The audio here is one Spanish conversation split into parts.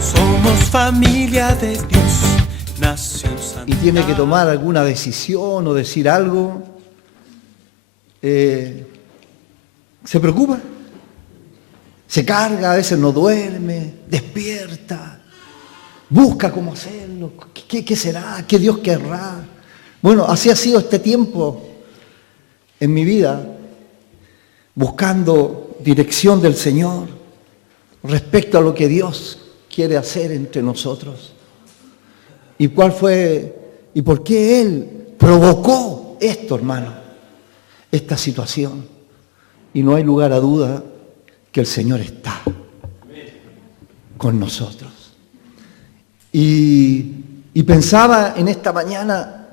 Somos familia de Dios, nación santa. Y tiene que tomar alguna decisión o decir algo, se preocupa, se carga, a veces no duerme, despierta, busca cómo hacerlo, qué será, qué Dios querrá. Bueno, así ha sido este tiempo en mi vida, buscando dirección del Señor respecto a lo que Dios quiere hacer entre nosotros. ¿Y cuál fue y por qué Él provocó esto, hermano? Esta situación. Y no hay lugar a duda que el Señor está con nosotros. Y pensaba en esta mañana,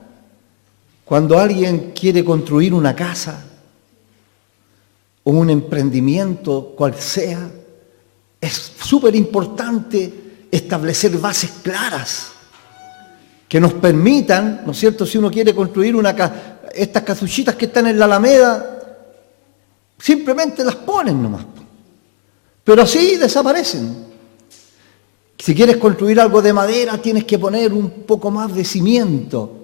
cuando alguien quiere construir una casa o un emprendimiento, cual sea, es súper importante establecer bases claras que nos permitan, ¿no es cierto?, si uno quiere construir estas casuchitas que están en la Alameda, simplemente las ponen nomás, pero así desaparecen. Si quieres construir algo de madera, tienes que poner un poco más de cimiento.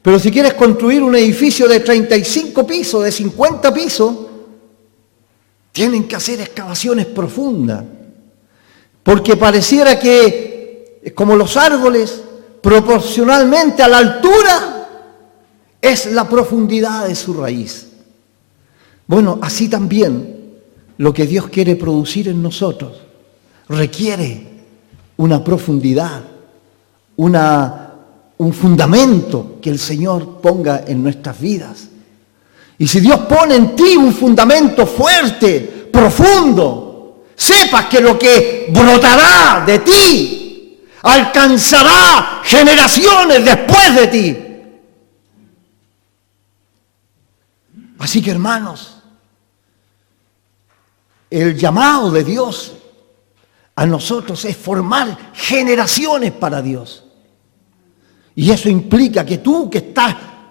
Pero si quieres construir un edificio de 35 pisos, de 50 pisos, tienen que hacer excavaciones profundas. Porque pareciera que, como los árboles, proporcionalmente a la altura, es la profundidad de su raíz. Bueno, así también lo que Dios quiere producir en nosotros requiere una profundidad, un fundamento que el Señor ponga en nuestras vidas. Y si Dios pone en ti un fundamento fuerte, profundo, sepas que lo que brotará de ti alcanzará generaciones después de ti. Así que, hermanos, el llamado de Dios a nosotros es formar generaciones para Dios. Y eso implica que tú que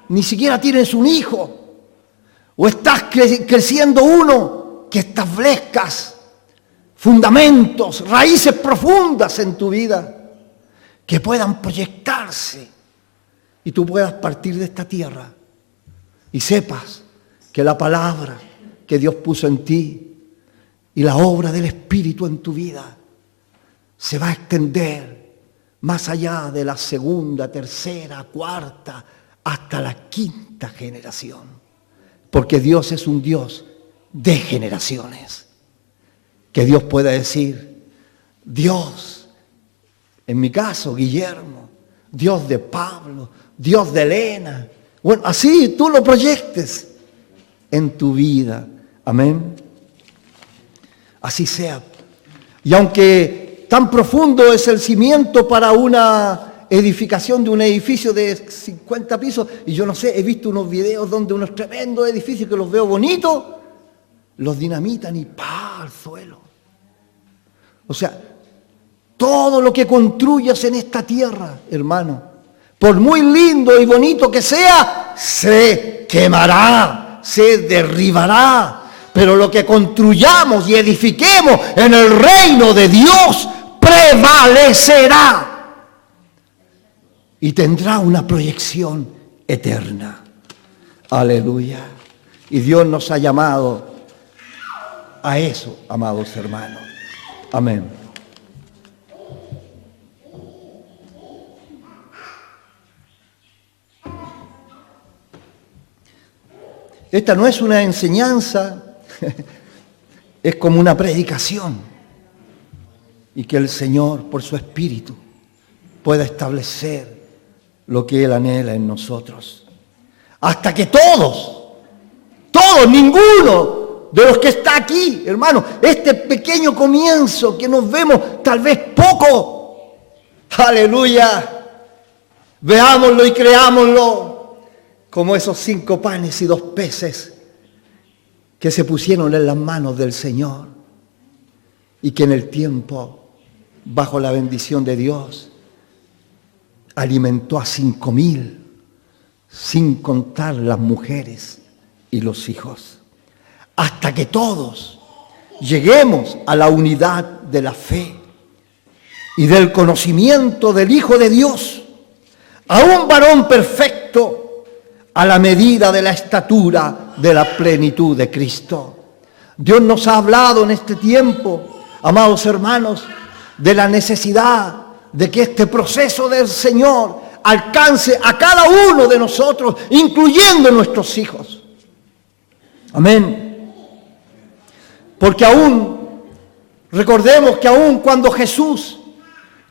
ni siquiera tienes un hijo, o estás creciendo uno, que establezcas fundamentos, raíces profundas en tu vida, que puedan proyectarse y tú puedas partir de esta tierra y sepas que la palabra que Dios puso en ti y la obra del Espíritu en tu vida se va a extender más allá de la segunda, tercera, cuarta, hasta la quinta generación. Porque Dios es un Dios de generaciones. Que Dios pueda decir, Dios, en mi caso, Guillermo, Dios de Pablo, Dios de Elena. Bueno, así tú lo proyectes en tu vida. Amén. Así sea. Y aunque tan profundo es el cimiento para una edificación de un edificio de 50 pisos, y yo no sé, he visto unos videos donde unos tremendos edificios que los veo bonitos, los dinamitan y ¡pah!, al suelo. O sea, todo lo que construyas en esta tierra, hermano, por muy lindo y bonito que sea, se quemará, se derribará. Pero lo que construyamos y edifiquemos en el reino de Dios prevalecerá y tendrá una proyección eterna. Aleluya. Y Dios nos ha llamado a eso, amados hermanos. Amén. Esta no es una enseñanza, es como una predicación. Y que el Señor, por su Espíritu, pueda establecer lo que Él anhela en nosotros. Hasta que todos, ninguno de los que está aquí, hermano, este pequeño comienzo que nos vemos tal vez poco, aleluya, veámoslo y creámoslo como esos 5 panes y 2 peces que se pusieron en las manos del Señor y que en el tiempo, bajo la bendición de Dios, alimentó a 5,000, sin contar las mujeres y los hijos, hasta que todos lleguemos a la unidad de la fe y del conocimiento del Hijo de Dios, a un varón perfecto, a la medida de la estatura de la plenitud de Cristo. Dios nos ha hablado en este tiempo, amados hermanos, de la necesidad de que este proceso del Señor alcance a cada uno de nosotros, incluyendo nuestros hijos. Amén. Porque recordemos que aún cuando Jesús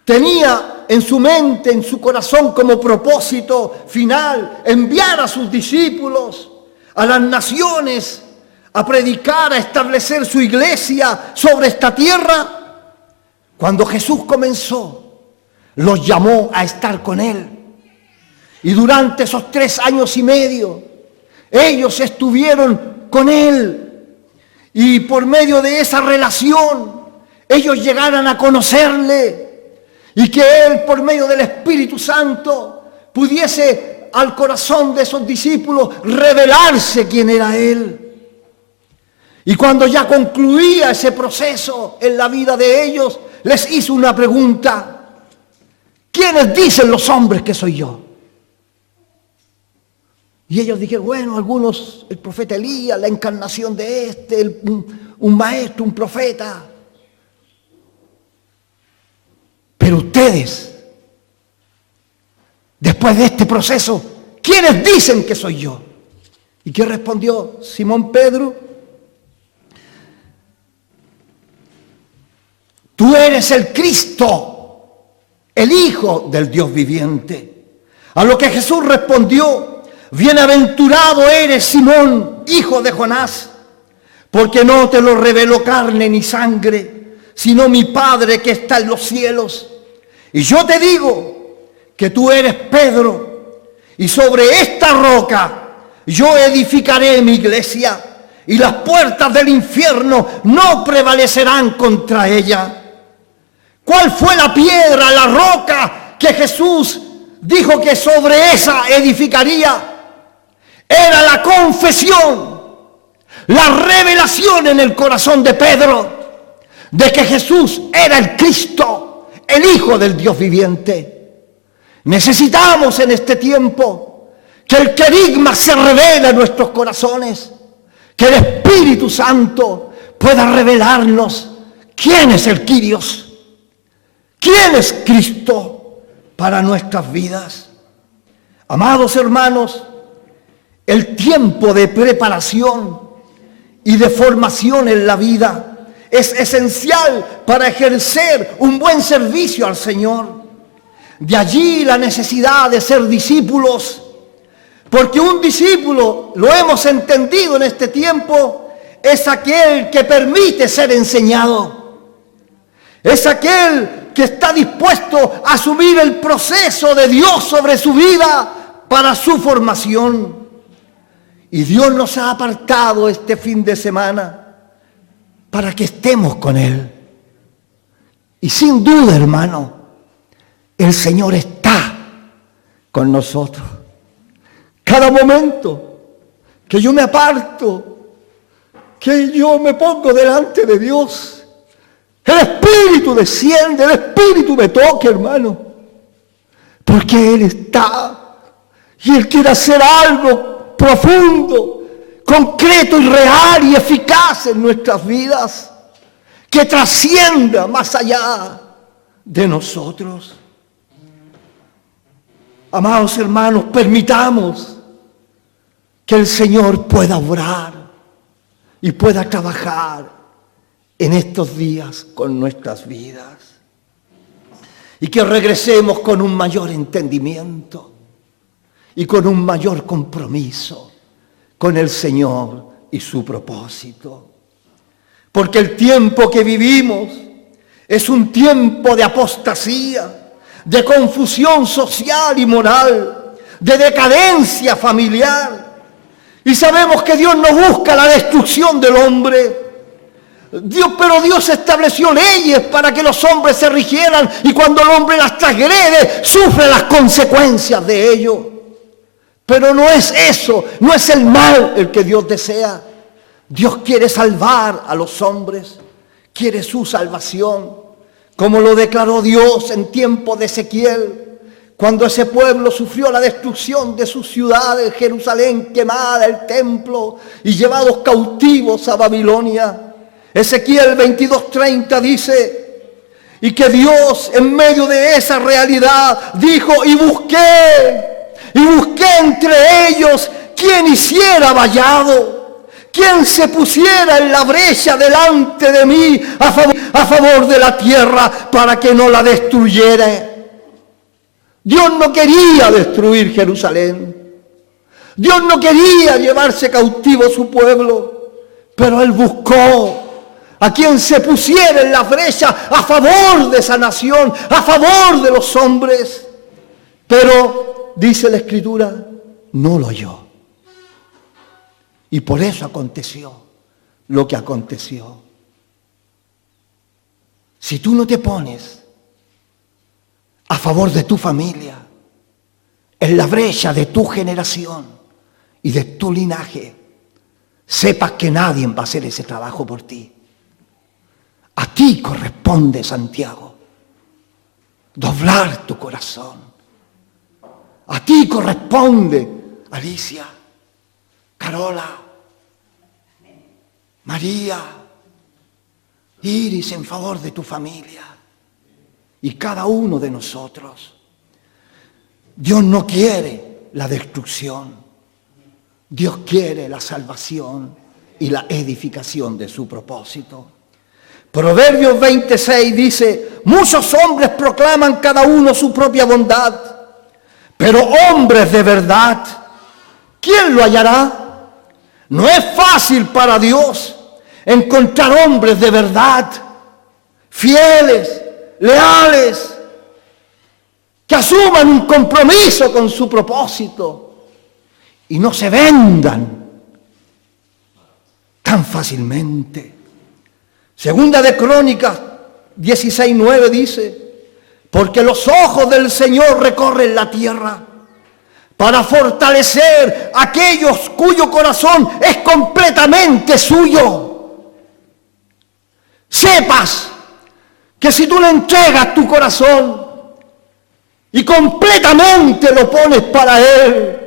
tenía en su mente, en su corazón como propósito final, enviar a sus discípulos a las naciones, a predicar, a establecer su iglesia sobre esta tierra, cuando Jesús comenzó, los llamó a estar con Él. Y durante esos 3 años y medio, ellos estuvieron con Él. Y por medio de esa relación, ellos llegaran a conocerle. Y que Él, por medio del Espíritu Santo, pudiese al corazón de esos discípulos revelarse quién era Él. Y cuando ya concluía ese proceso en la vida de ellos, les hizo una pregunta: ¿quiénes dicen los hombres que soy yo? Y ellos dijeron, bueno, algunos, el profeta Elías, la encarnación de un maestro, un profeta. Pero ustedes, después de este proceso, ¿quiénes dicen que soy yo? ¿Y qué respondió Simón Pedro? Tú eres el Cristo, el Hijo del Dios viviente. A lo que Jesús respondió: bienaventurado eres, Simón, hijo de Jonás, porque no te lo reveló carne ni sangre, sino mi Padre que está en los cielos. Y yo te digo que tú eres Pedro, y sobre esta roca yo edificaré mi iglesia, y las puertas del infierno no prevalecerán contra ella. ¿Cuál fue la piedra, la roca que Jesús dijo que sobre esa edificaría? Era la confesión, la revelación en el corazón de Pedro de que Jesús era el Cristo, el Hijo del Dios viviente. Necesitamos en este tiempo que el querigma se revele en nuestros corazones, que el Espíritu Santo pueda revelarnos quién es el Kyrios, quién es Cristo para nuestras vidas. Amados hermanos, el tiempo de preparación y de formación en la vida es esencial para ejercer un buen servicio al Señor. De allí la necesidad de ser discípulos, porque un discípulo, lo hemos entendido en este tiempo, es aquel que permite ser enseñado. Es aquel que está dispuesto a asumir el proceso de Dios sobre su vida para su formación. Y Dios nos ha apartado este fin de semana para que estemos con Él. Y sin duda, hermano, el Señor está con nosotros. Cada momento que yo me aparto, que yo me pongo delante de Dios, el Espíritu desciende, el Espíritu me toca, hermano. Porque Él está y Él quiere hacer algo profundo, concreto y real y eficaz en nuestras vidas, que trascienda más allá de nosotros. Amados hermanos, permitamos que el Señor pueda obrar y pueda trabajar en estos días con nuestras vidas, y que regresemos con un mayor entendimiento y con un mayor compromiso con el Señor y su propósito. Porque el tiempo que vivimos es un tiempo de apostasía, de confusión social y moral, de decadencia familiar. Y sabemos que Dios no busca la destrucción del hombre. Pero Dios estableció leyes para que los hombres se rigieran, y cuando el hombre las transgrede, sufre las consecuencias de ello. Pero no es eso, no es el mal el que Dios desea. Dios quiere salvar a los hombres, quiere su salvación, como lo declaró Dios en tiempo de Ezequiel, cuando ese pueblo sufrió la destrucción de sus ciudades, Jerusalén quemada, el templo, y llevados cautivos a Babilonia. Ezequiel 22:30 dice, y que Dios en medio de esa realidad dijo, y busqué entre ellos quien hiciera vallado, quien se pusiera en la brecha delante de mí a favor de la tierra para que no la destruyera. Dios no quería destruir Jerusalén. Dios no quería llevarse cautivo a su pueblo, pero Él buscó a quien se pusiera en la brecha a favor de esa nación, a favor de los hombres. Pero, dice la Escritura, no lo oyó. Y por eso aconteció lo que aconteció. Si tú no te pones a favor de tu familia, en la brecha de tu generación y de tu linaje, sepas que nadie va a hacer ese trabajo por ti. A ti corresponde, Santiago, doblar tu corazón. A ti corresponde, Alicia, Carola, María, Iris, en favor de tu familia. Y cada uno de nosotros. Dios no quiere la destrucción. Dios quiere la salvación y la edificación de su propósito. Proverbios 26 dice, muchos hombres proclaman cada uno su propia bondad, pero hombres de verdad, ¿quién lo hallará? No es fácil para Dios encontrar hombres de verdad, fieles, leales, que asuman un compromiso con su propósito y no se vendan tan fácilmente. Segunda de Crónicas 16:9 dice, porque los ojos del Señor recorren la tierra para fortalecer a aquellos cuyo corazón es completamente suyo. Sepas que si tú le entregas tu corazón y completamente lo pones para Él,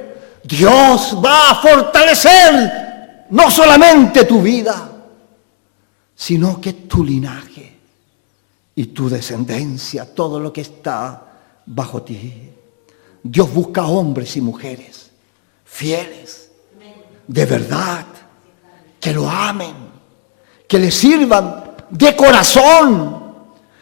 Dios va a fortalecer no solamente tu vida, sino que tu linaje y tu descendencia, todo lo que está bajo ti. Dios busca hombres y mujeres fieles, de verdad, que lo amen, que le sirvan de corazón,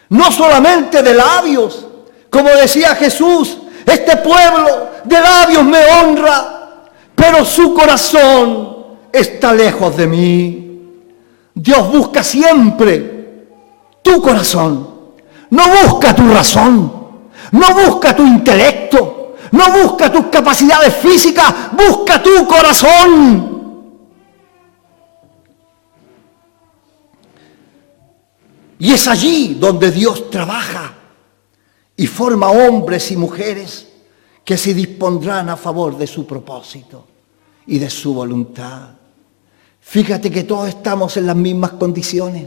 no solamente de labios. Como decía Jesús, este pueblo de labios me honra, pero su corazón está lejos de mí. Dios busca siempre tu corazón, no busca tu razón, no busca tu intelecto, no busca tus capacidades físicas, busca tu corazón. Y es allí donde Dios trabaja y forma hombres y mujeres que se dispondrán a favor de su propósito y de su voluntad. Fíjate que todos estamos en las mismas condiciones.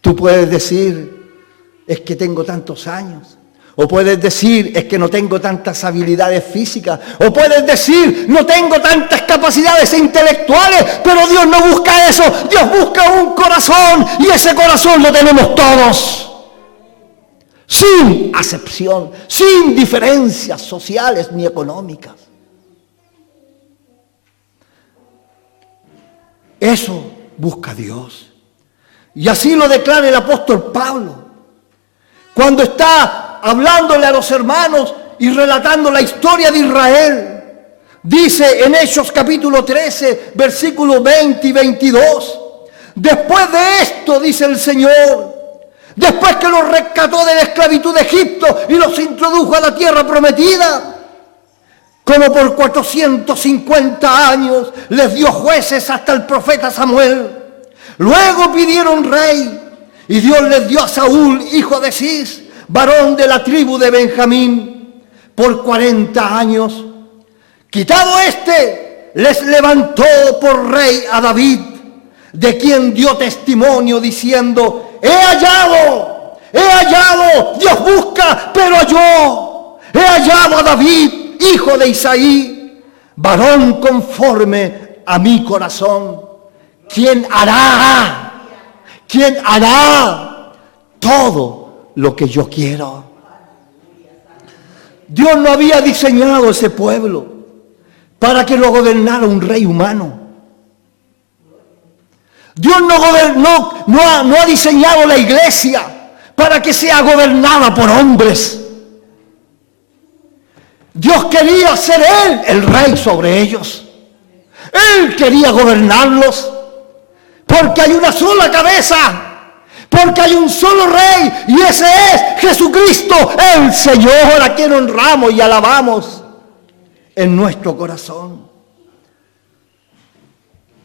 Tú puedes decir, es que tengo tantos años. O puedes decir, es que no tengo tantas habilidades físicas. O puedes decir, no tengo tantas capacidades intelectuales. Pero Dios no busca eso. Dios busca un corazón. Y ese corazón lo tenemos todos. Sin acepción, sin diferencias sociales ni económicas. Eso busca Dios. Y así lo declara el apóstol Pablo. Cuando está hablándole a los hermanos y relatando la historia de Israel, dice en Hechos capítulo 13, versículos 20 y 22, después de esto, dice el Señor, después que los rescató de la esclavitud de Egipto y los introdujo a la tierra prometida, como por 450 años les dio jueces hasta el profeta Samuel. Luego pidieron rey y Dios les dio a Saúl, hijo de Cis, varón de la tribu de Benjamín, por 40 años. Quitado este, les levantó por rey a David, de quien dio testimonio diciendo, he hallado He hallado, Dios busca, pero halló. He hallado a David, hijo de Isaí, varón conforme a mi corazón. ¿Quién hará todo lo que yo quiero? Dios no había diseñado ese pueblo para que lo gobernara un rey humano. Dios no ha diseñado la iglesia para que sea gobernada por hombres. Dios quería ser Él el rey sobre ellos. Él quería gobernarlos porque hay una sola cabeza. Porque hay un solo rey y ese es Jesucristo, el Señor, a quien honramos y alabamos en nuestro corazón.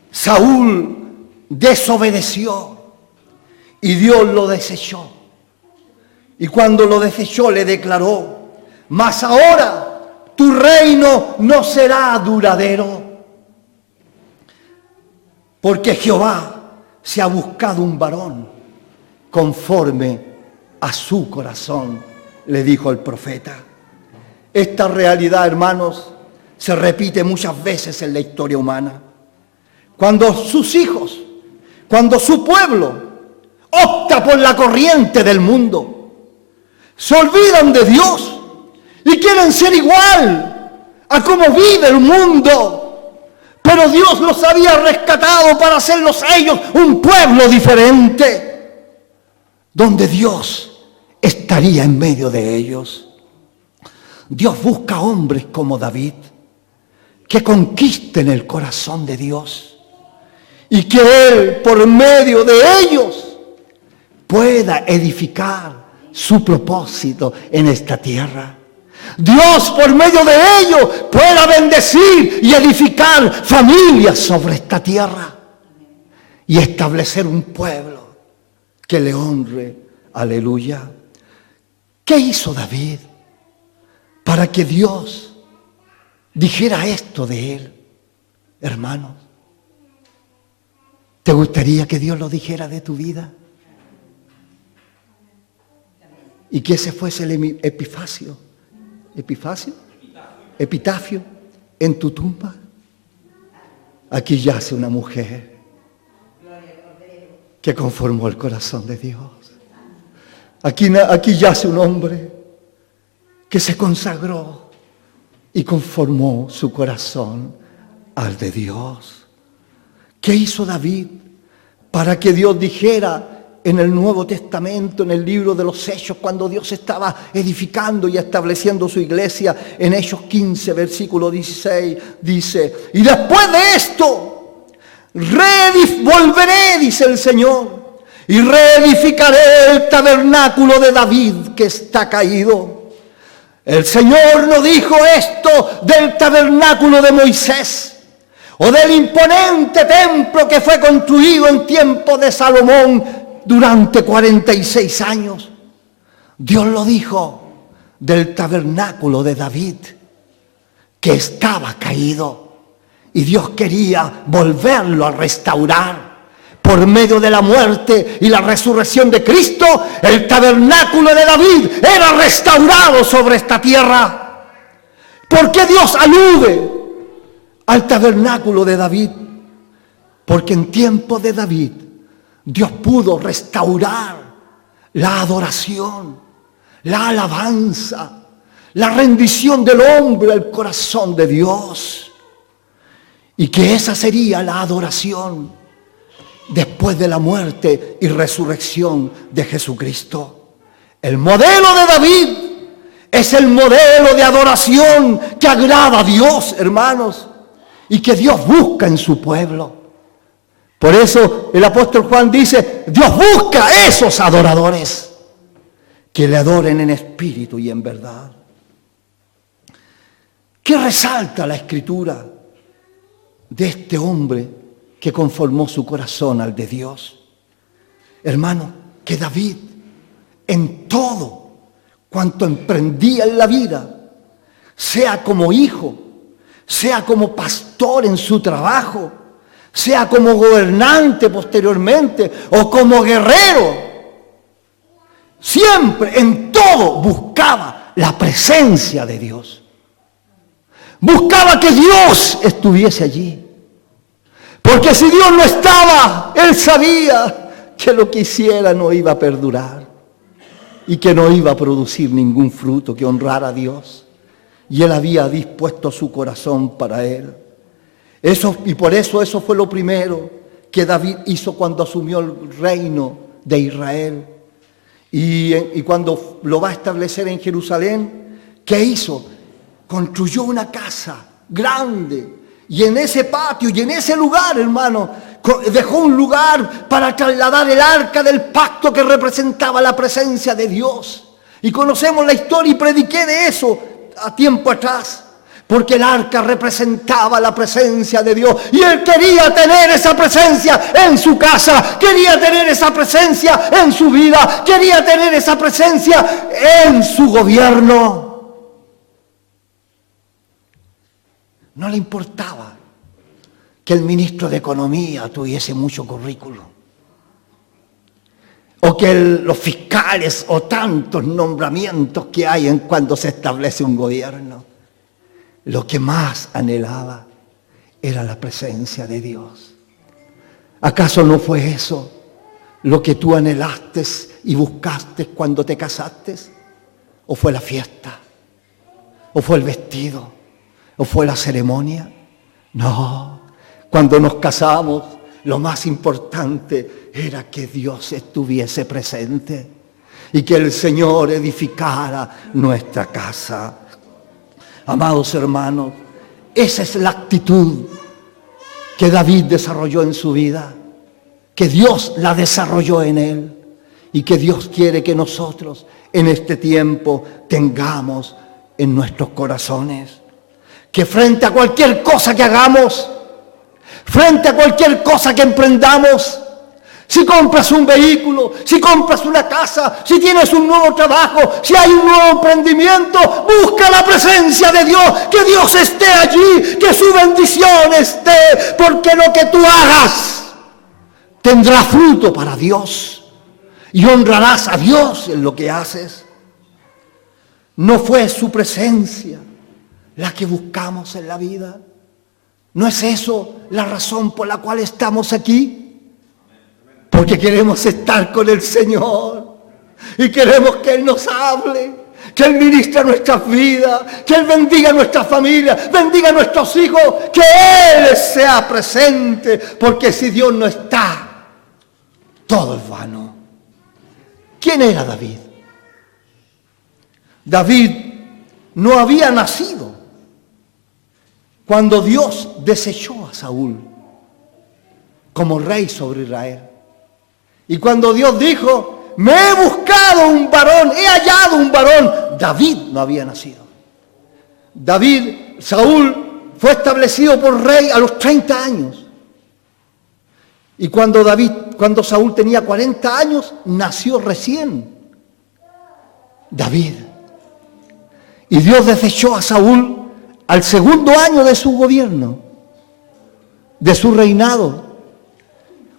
Saúl desobedeció y Dios lo desechó. Y cuando lo desechó le declaró: mas ahora tu reino no será duradero, porque Jehová se ha buscado un varón conforme a su corazón, le dijo el profeta. Esta realidad, hermanos, se repite muchas veces en la historia humana. Cuando sus hijos, cuando su pueblo opta por la corriente del mundo, se olvidan de Dios y quieren ser igual a cómo vive el mundo. Pero Dios los había rescatado para hacerlos ellos un pueblo diferente, donde Dios estaría en medio de ellos. Dios busca hombres como David, que conquisten el corazón de Dios y que Él, por medio de ellos, pueda edificar su propósito en esta tierra. Dios, por medio de ellos, pueda bendecir y edificar familias sobre esta tierra y establecer un pueblo que le honre. Aleluya. ¿Qué hizo David para que Dios dijera esto de él? Hermanos, ¿te gustaría que Dios lo dijera de tu vida? Y que ese fuese el epitafio en tu tumba. Aquí yace una mujer que conformó el corazón de Dios. Aquí yace un hombre que se consagró y conformó su corazón al de Dios. ¿Qué hizo David para que Dios dijera en el Nuevo Testamento, en el libro de los Hechos, cuando Dios estaba edificando y estableciendo su iglesia, en Hechos 15, versículo 16, dice: y después de esto volveré, dice el Señor, y reedificaré el tabernáculo de David que está caído. El Señor no dijo esto del tabernáculo de Moisés o del imponente templo que fue construido en tiempo de Salomón durante 46 años. Dios lo dijo del tabernáculo de David que estaba caído. Y Dios quería volverlo a restaurar. Por medio de la muerte y la resurrección de Cristo, el tabernáculo de David era restaurado sobre esta tierra. ¿Por qué Dios alude al tabernáculo de David? Porque en tiempo de David, Dios pudo restaurar la adoración, la alabanza, la rendición del hombre al corazón de Dios. Y que esa sería la adoración después de la muerte y resurrección de Jesucristo. El modelo de David es el modelo de adoración que agrada a Dios, hermanos, y que Dios busca en su pueblo. Por eso el apóstol Juan dice: Dios busca a esos adoradores que le adoren en espíritu y en verdad. ¿Qué resalta la Escritura de este hombre que conformó su corazón al de Dios? Hermano, que David en todo cuanto emprendía en la vida, sea como hijo, sea como pastor en su trabajo, sea como gobernante posteriormente o como guerrero, siempre, en todo, buscaba la presencia de Dios. Buscaba que Dios estuviese allí. Porque si Dios no estaba, él sabía que lo que hiciera no iba a perdurar y que no iba a producir ningún fruto que honrara a Dios. Y él había dispuesto su corazón para él. Y por eso fue lo primero que David hizo cuando asumió el reino de Israel. Y cuando lo va a establecer en Jerusalén, ¿qué hizo? Construyó una casa grande. Y en ese patio y en ese lugar, hermano, dejó un lugar para trasladar el arca del pacto que representaba la presencia de Dios. Y conocemos la historia y prediqué de eso a tiempo atrás. Porque el arca representaba la presencia de Dios. Y él quería tener esa presencia en su casa. Quería tener esa presencia en su vida. Quería tener esa presencia en su gobierno. No le importaba que el ministro de Economía tuviese mucho currículum. O que los fiscales o tantos nombramientos que hay cuando se establece un gobierno. Lo que más anhelaba era la presencia de Dios. ¿Acaso no fue eso lo que tú anhelaste y buscaste cuando te casaste? ¿O fue la fiesta? ¿O fue el vestido? ¿O fue la ceremonia? No, cuando nos casamos, lo más importante era que Dios estuviese presente y que el Señor edificara nuestra casa. Amados hermanos, esa es la actitud que David desarrolló en su vida, que Dios la desarrolló en él y que Dios quiere que nosotros en este tiempo tengamos en nuestros corazones. Que frente a cualquier cosa que hagamos, frente a cualquier cosa que emprendamos, si compras un vehículo, si compras una casa, si tienes un nuevo trabajo, si hay un nuevo emprendimiento, busca la presencia de Dios, que Dios esté allí, que su bendición esté, porque lo que tú hagas tendrá fruto para Dios y honrarás a Dios en lo que haces. No fue su presencia la que buscamos en la vida. ¿No es eso la razón por la cual estamos aquí? Porque queremos estar con el Señor y queremos que Él nos hable, que Él ministre nuestras vidas, que Él bendiga nuestra familia, bendiga a nuestros hijos, que Él sea presente, porque si Dios no está, todo es vano. ¿Quién era David? David no había nacido cuando Dios desechó a Saúl como rey sobre Israel. Y cuando Dios dijo, me he buscado un varón, he hallado un varón, David no había nacido. Saúl fue establecido por rey a los 30 años. Y cuando Saúl tenía 40 años, nació recién David. Y Dios desechó a Saúl al segundo año de su gobierno, de su reinado.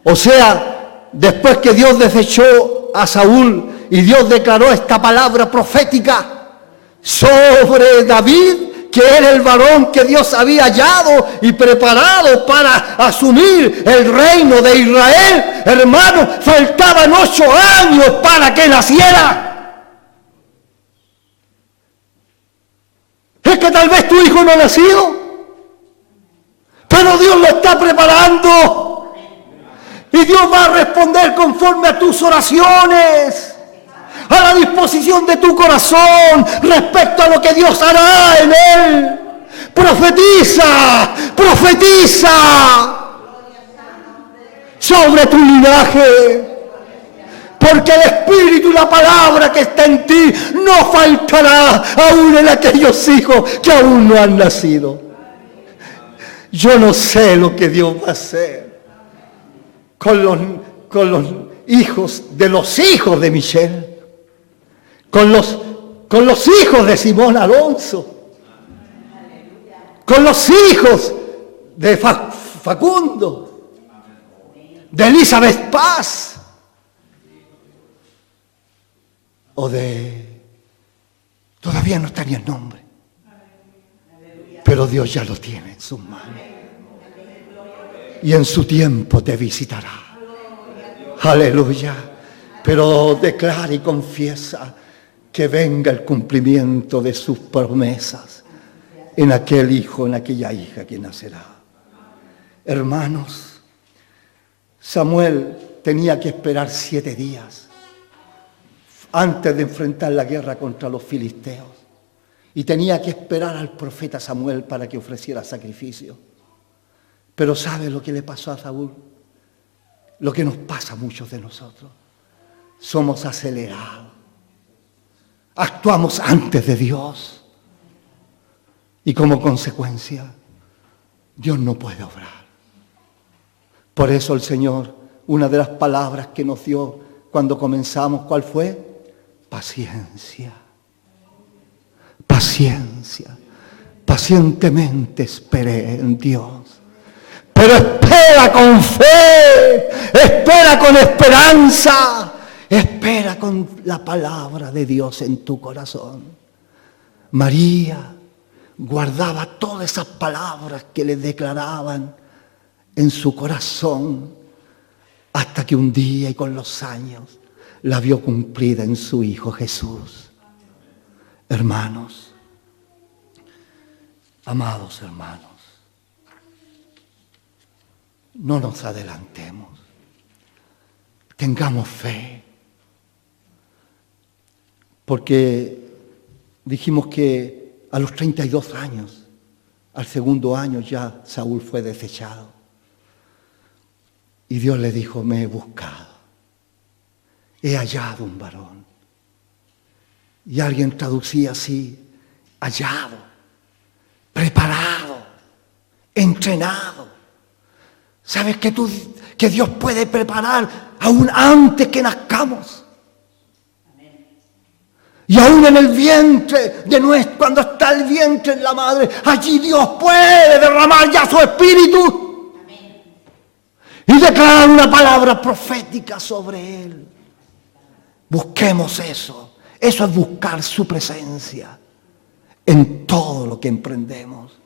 O sea, después que Dios desechó a Saúl y Dios declaró esta palabra profética sobre David, que era el varón que Dios había hallado y preparado para asumir el reino de Israel, hermano, faltaban 8 años para que naciera. Es que tal vez tu hijo no ha nacido, pero Dios lo está preparando. Y Dios va a responder conforme a tus oraciones, a la disposición de tu corazón respecto a lo que Dios hará en él. Profetiza, profetiza sobre tu linaje, porque el Espíritu y la palabra que está en ti no faltará aún en aquellos hijos que aún no han nacido. Yo no sé lo que Dios va a hacer con los hijos de Michelle, con los hijos de Simón Alonso, con los hijos de Facundo, de Elizabeth Paz. o de... Todavía no está ni el nombre. Pero Dios ya lo tiene en sus manos. Y en su tiempo te visitará. Aleluya. Pero declara y confiesa que venga el cumplimiento de sus promesas en aquel hijo, en aquella hija que nacerá. Hermanos, Samuel tenía que esperar 7 días antes de enfrentar la guerra contra los filisteos. Y tenía que esperar al profeta Samuel para que ofreciera sacrificio. Pero ¿sabe lo que le pasó a Saúl? Lo que nos pasa a muchos de nosotros. Somos acelerados. Actuamos antes de Dios. Y como consecuencia, Dios no puede obrar. Por eso el Señor, una de las palabras que nos dio cuando comenzamos, ¿cuál fue? Paciencia. Paciencia. Pacientemente esperé en Dios. Pero espera con fe, espera con esperanza, espera con la palabra de Dios en tu corazón. María guardaba todas esas palabras que le declaraban en su corazón hasta que un día y con los años la vio cumplida en su Hijo Jesús. Hermanos, amados hermanos, no nos adelantemos, tengamos fe, porque dijimos que a los 32 años, al segundo año ya Saúl fue desechado. Y Dios le dijo, me he buscado, he hallado un varón. Y alguien traducía así, hallado, preparado, entrenado. ¿Sabes que Dios puede preparar aún antes que nazcamos? Y aún en el vientre de nuestro, cuando está el vientre en la madre, allí Dios puede derramar ya su espíritu. Y declarar una palabra profética sobre él. Busquemos eso. Eso es buscar su presencia en todo lo que emprendemos.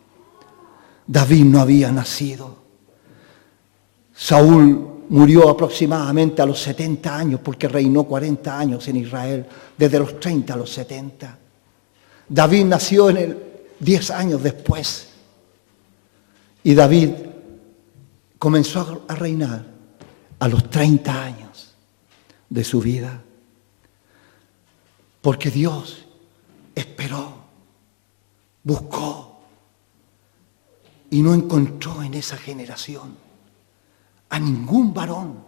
David no había nacido. Saúl murió aproximadamente a los 70 años porque reinó 40 años en Israel, desde los 30 a los 70. David nació 10 años después. Y David comenzó a reinar a los 30 años de su vida. Porque Dios esperó, buscó y no encontró en esa generación a ningún varón,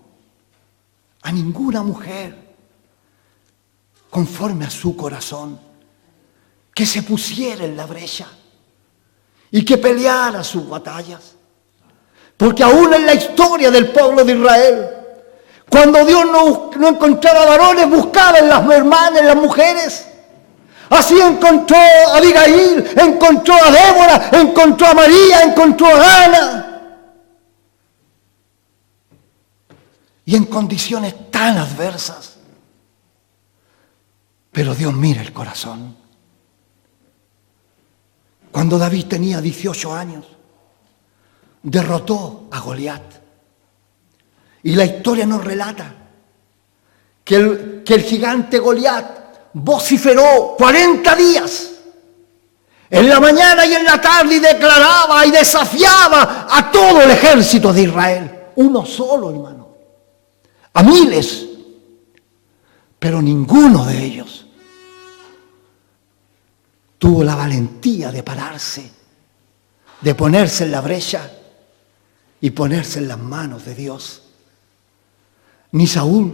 a ninguna mujer, conforme a su corazón, que se pusiera en la brecha y que peleara sus batallas. Porque aún en la historia del pueblo de Israel, cuando Dios no encontraba varones, buscaba en las hermanas, en las mujeres. Así encontró a Abigail, encontró a Débora, encontró a María, encontró a Ana. Y en condiciones tan adversas. Pero Dios mira el corazón. Cuando David tenía 18 años, derrotó a Goliat. Y la historia nos relata que el gigante Goliat vociferó 40 días, en la mañana y en la tarde, y declaraba y desafiaba a todo el ejército de Israel. Uno solo, hermano. A miles. Pero ninguno de ellos tuvo la valentía de pararse, de ponerse en la brecha y ponerse en las manos de Dios. Ni Saúl,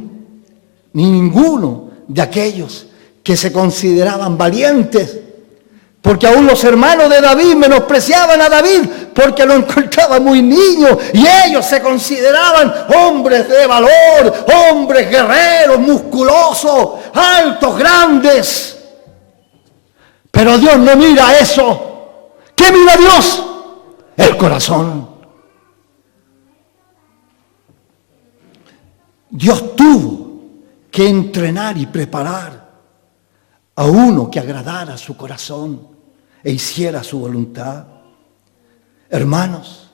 ni ninguno de aquellos que se consideraban valientes, porque aún los hermanos de David menospreciaban a David porque lo encontraban muy niño, y ellos se consideraban hombres de valor, hombres guerreros, musculosos, altos, grandes. Pero Dios no mira eso. ¿Qué mira Dios? El corazón. Dios tuvo que entrenar y preparar a uno que agradara su corazón e hiciera su voluntad. Hermanos,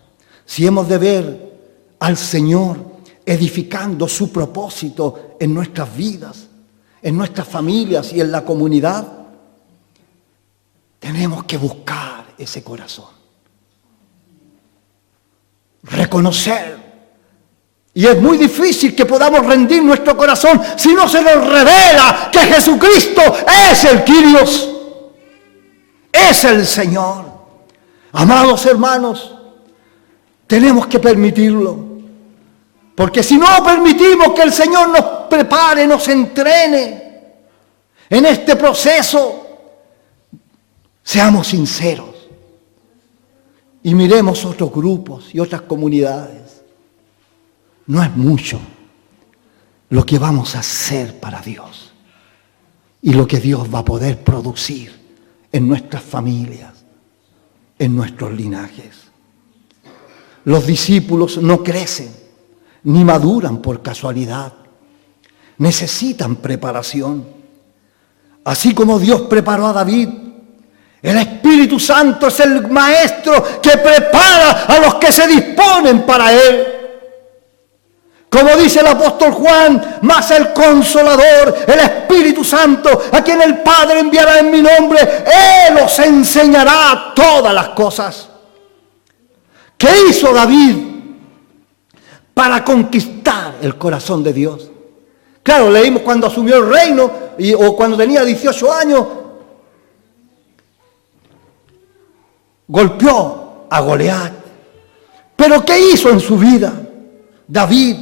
si hemos de ver al Señor edificando su propósito en nuestras vidas, en nuestras familias y en la comunidad, tenemos que buscar ese corazón. Reconocer. Y es muy difícil que podamos rendir nuestro corazón si no se nos revela que Jesucristo es el Kyrios, es el Señor. Amados hermanos, tenemos que permitirlo. Porque si no permitimos que el Señor nos prepare, nos entrene en este proceso, seamos sinceros y miremos otros grupos y otras comunidades. No es mucho lo que vamos a hacer para Dios y lo que Dios va a poder producir en nuestras familias, en nuestros linajes. Los discípulos no crecen ni maduran por casualidad. Necesitan preparación. Así como Dios preparó a David, el Espíritu Santo es el maestro que prepara a los que se disponen para Él. Como dice el apóstol Juan, mas el Consolador, el Espíritu Santo, a quien el Padre enviará en mi nombre, Él os enseñará todas las cosas. ¿Qué hizo David para conquistar el corazón de Dios? Claro, leímos cuando asumió el reino o cuando tenía 18 años, golpeó a Goliat. Pero ¿qué hizo en su vida David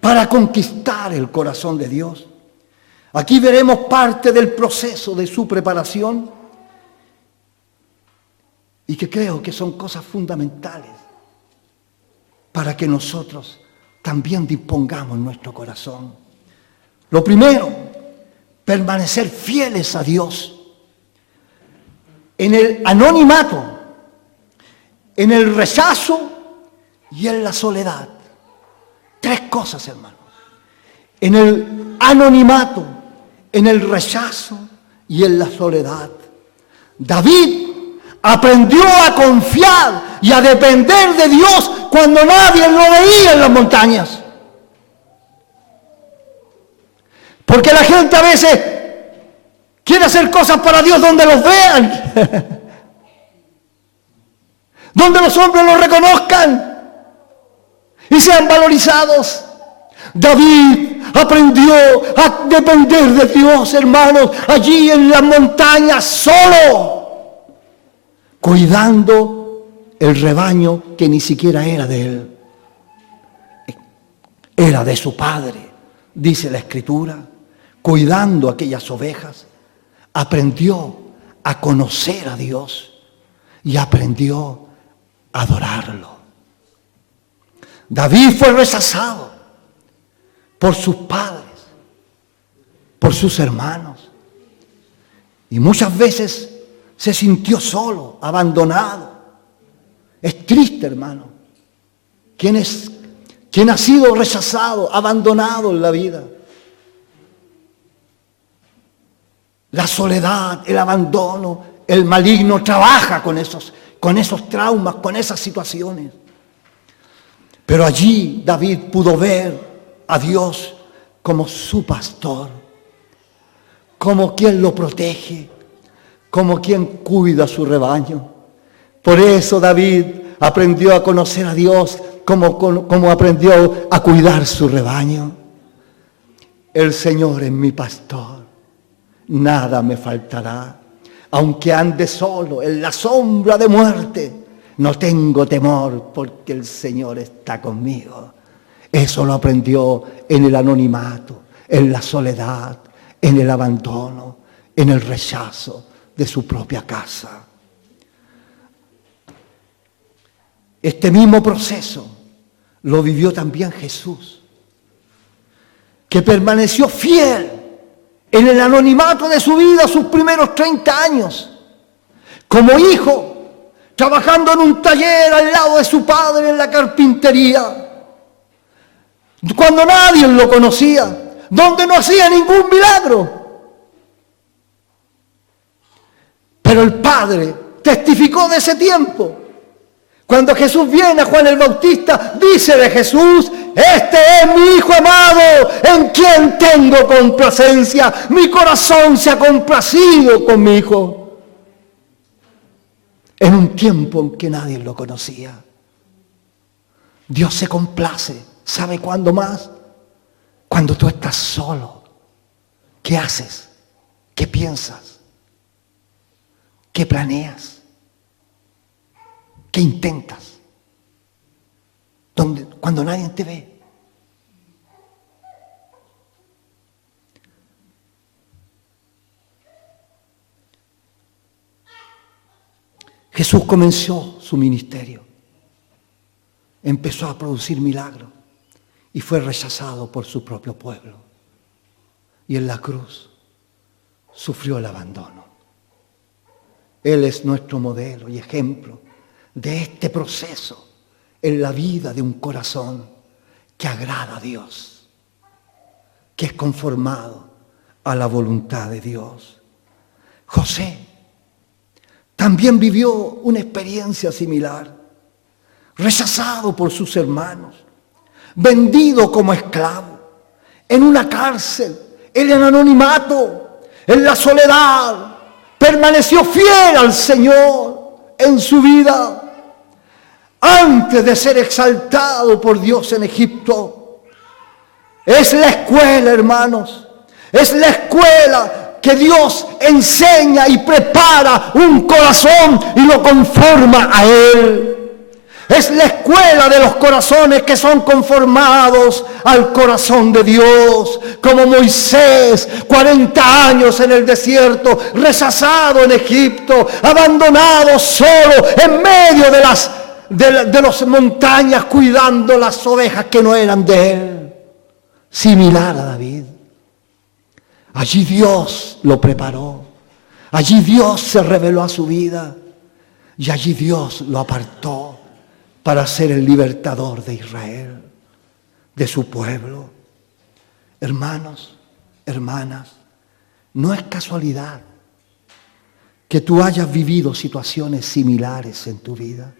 para conquistar el corazón de Dios? Aquí veremos parte del proceso de su preparación y que creo que son cosas fundamentales para que nosotros también dispongamos nuestro corazón. Lo primero, permanecer fieles a Dios en el anonimato, en el rechazo y en la soledad. Tres cosas, hermanos. En el anonimato, en el rechazo y en la soledad. David aprendió a confiar y a depender de Dios cuando nadie lo veía en las montañas. Porque la gente a veces quiere hacer cosas para Dios donde los vean, donde los hombres los reconozcan y sean valorizados. David aprendió a depender de Dios, hermanos, allí en las montañas, solo, cuidando el rebaño que ni siquiera era de él, era de su padre, dice la Escritura. Cuidando aquellas ovejas, aprendió a conocer a Dios y aprendió a adorarlo. David fue rechazado por sus padres, por sus hermanos, y muchas veces se sintió solo, abandonado. Es triste, hermano. ¿Quién ha sido rechazado, abandonado en la vida? La soledad, el abandono, el maligno trabaja con esos traumas, con esas situaciones. Pero allí David pudo ver a Dios como su pastor, como quien lo protege, como quien cuida su rebaño. Por eso David aprendió a conocer a Dios como aprendió a cuidar su rebaño. El Señor es mi pastor, nada me faltará. Aunque ande solo en la sombra de muerte, no tengo temor porque el Señor está conmigo. Eso lo aprendió en el anonimato, en la soledad, en el abandono, en el rechazo de su propia casa. Este mismo proceso lo vivió también Jesús, que permaneció fiel en el anonimato de su vida sus primeros 30 años, como hijo, trabajando en un taller al lado de su padre en la carpintería, cuando nadie lo conocía, donde no hacía ningún milagro. Pero el Padre testificó de ese tiempo. Cuando Jesús viene a Juan el Bautista, dice de Jesús: este es mi Hijo amado, en quien tengo complacencia. Mi corazón se ha complacido con mi Hijo. En un tiempo en que nadie lo conocía. Dios se complace. ¿Sabe cuándo más? Cuando tú estás solo. ¿Qué haces? ¿Qué piensas? ¿Qué planeas? ¿Qué intentas? Cuando nadie te ve. Jesús comenzó su ministerio. Empezó a producir milagros y fue rechazado por su propio pueblo. Y en la cruz sufrió el abandono. Él es nuestro modelo y ejemplo de este proceso en la vida de un corazón que agrada a Dios, que es conformado a la voluntad de Dios. José también vivió una experiencia similar, rechazado por sus hermanos, vendido como esclavo, en una cárcel, en el anonimato, en la soledad, permaneció fiel al Señor en su vida. Antes de ser exaltado por Dios en Egipto. Es la escuela, hermanos. Es la escuela que Dios enseña y prepara un corazón y lo conforma a Él. Es la escuela de los corazones que son conformados al corazón de Dios. Como Moisés, 40 años en el desierto, rechazado en Egipto, abandonado solo en medio de las montañas, cuidando las ovejas que no eran de él. Similar a David. Allí Dios lo preparó. Allí Dios se reveló a su vida. Y allí Dios lo apartó para ser el libertador de Israel, de su pueblo. Hermanos, hermanas, no es casualidad que tú hayas vivido situaciones similares en tu vida.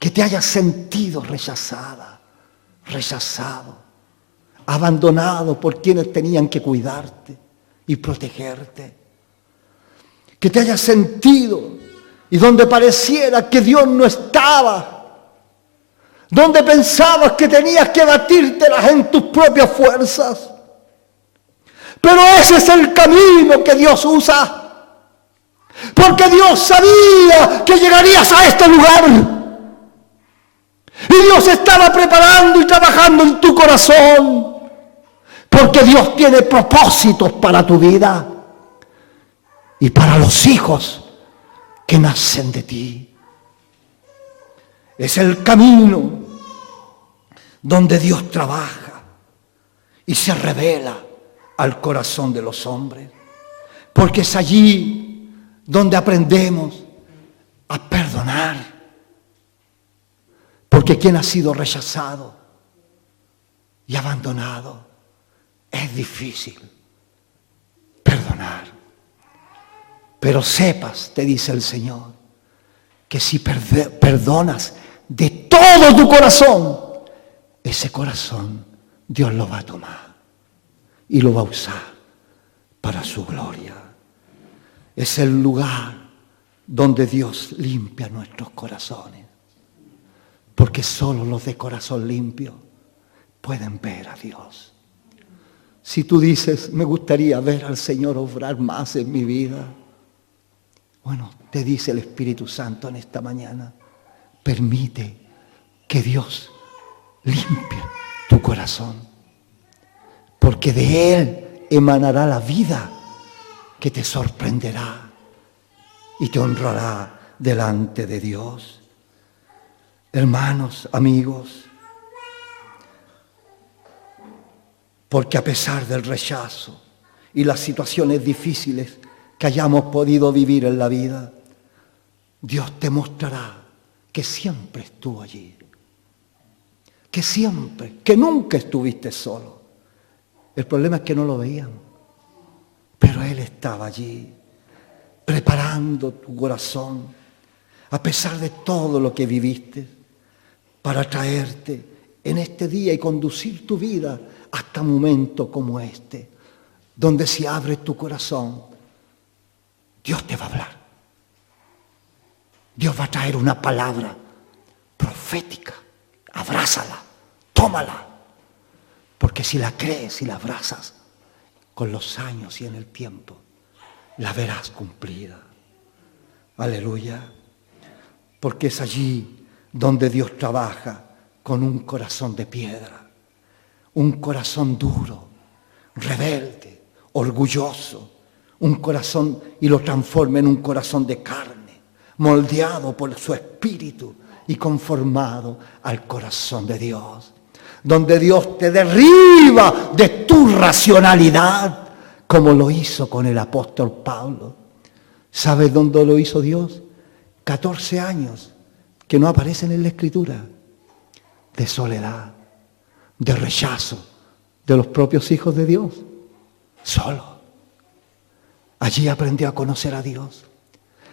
Que te hayas sentido rechazada, rechazado, abandonado por quienes tenían que cuidarte y protegerte. Que te hayas sentido y donde pareciera que Dios no estaba, donde pensabas que tenías que batírtelas en tus propias fuerzas. Pero ese es el camino que Dios usa, porque Dios sabía que llegarías a este lugar. Y Dios estaba preparando y trabajando en tu corazón, porque Dios tiene propósitos para tu vida y para los hijos que nacen de ti. Es el camino donde Dios trabaja y se revela al corazón de los hombres, porque es allí donde aprendemos a perdonar. Porque quien ha sido rechazado y abandonado, es difícil perdonar. Pero sepas, te dice el Señor, que si perdonas de todo tu corazón, ese corazón Dios lo va a tomar y lo va a usar para su gloria. Es el lugar donde Dios limpia nuestros corazones. Porque solo los de corazón limpio pueden ver a Dios. Si tú dices, me gustaría ver al Señor obrar más en mi vida, bueno, te dice el Espíritu Santo en esta mañana, permite que Dios limpie tu corazón, porque de Él emanará la vida que te sorprenderá y te honrará delante de Dios. Hermanos, amigos, porque a pesar del rechazo y las situaciones difíciles que hayamos podido vivir en la vida, Dios te mostrará que siempre estuvo allí, que siempre, que nunca estuviste solo. El problema es que no lo veíamos, pero Él estaba allí. preparando tu corazón, a pesar de todo lo que viviste, para traerte en este día y conducir tu vida hasta un momento como este, donde si abres tu corazón, Dios te va a hablar. Dios va a traer una palabra profética. Abrázala, tómala. Porque si la crees y la abrazas, con los años y en el tiempo, la verás cumplida. Aleluya. Porque es allí donde Dios trabaja con un corazón de piedra, un corazón duro, rebelde, orgulloso, un corazón y lo transforma en un corazón de carne, moldeado por su espíritu y conformado al corazón de Dios, donde Dios te derriba de tu racionalidad, como lo hizo con el apóstol Pablo. ¿Sabes dónde lo hizo Dios? 14 años que no aparecen en la Escritura, de soledad, de rechazo de los propios hijos de Dios, solo. Allí aprendió a conocer a Dios.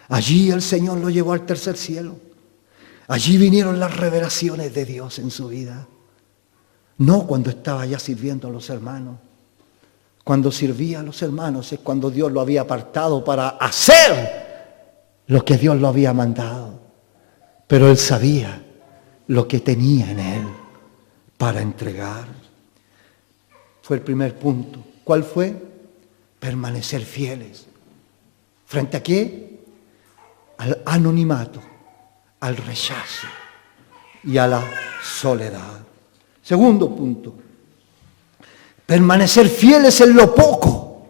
Allí el Señor lo llevó al tercer cielo. Allí vinieron las revelaciones de Dios en su vida. No cuando estaba ya sirviendo a los hermanos. Cuando servía a los hermanos es cuando Dios lo había apartado para hacer lo que Dios lo había mandado. Pero él sabía lo que tenía en él para entregar. Fue el primer punto. ¿Cuál fue? Permanecer fieles. ¿Frente a qué? Al anonimato, al rechazo y a la soledad. Segundo punto. Permanecer fieles en lo poco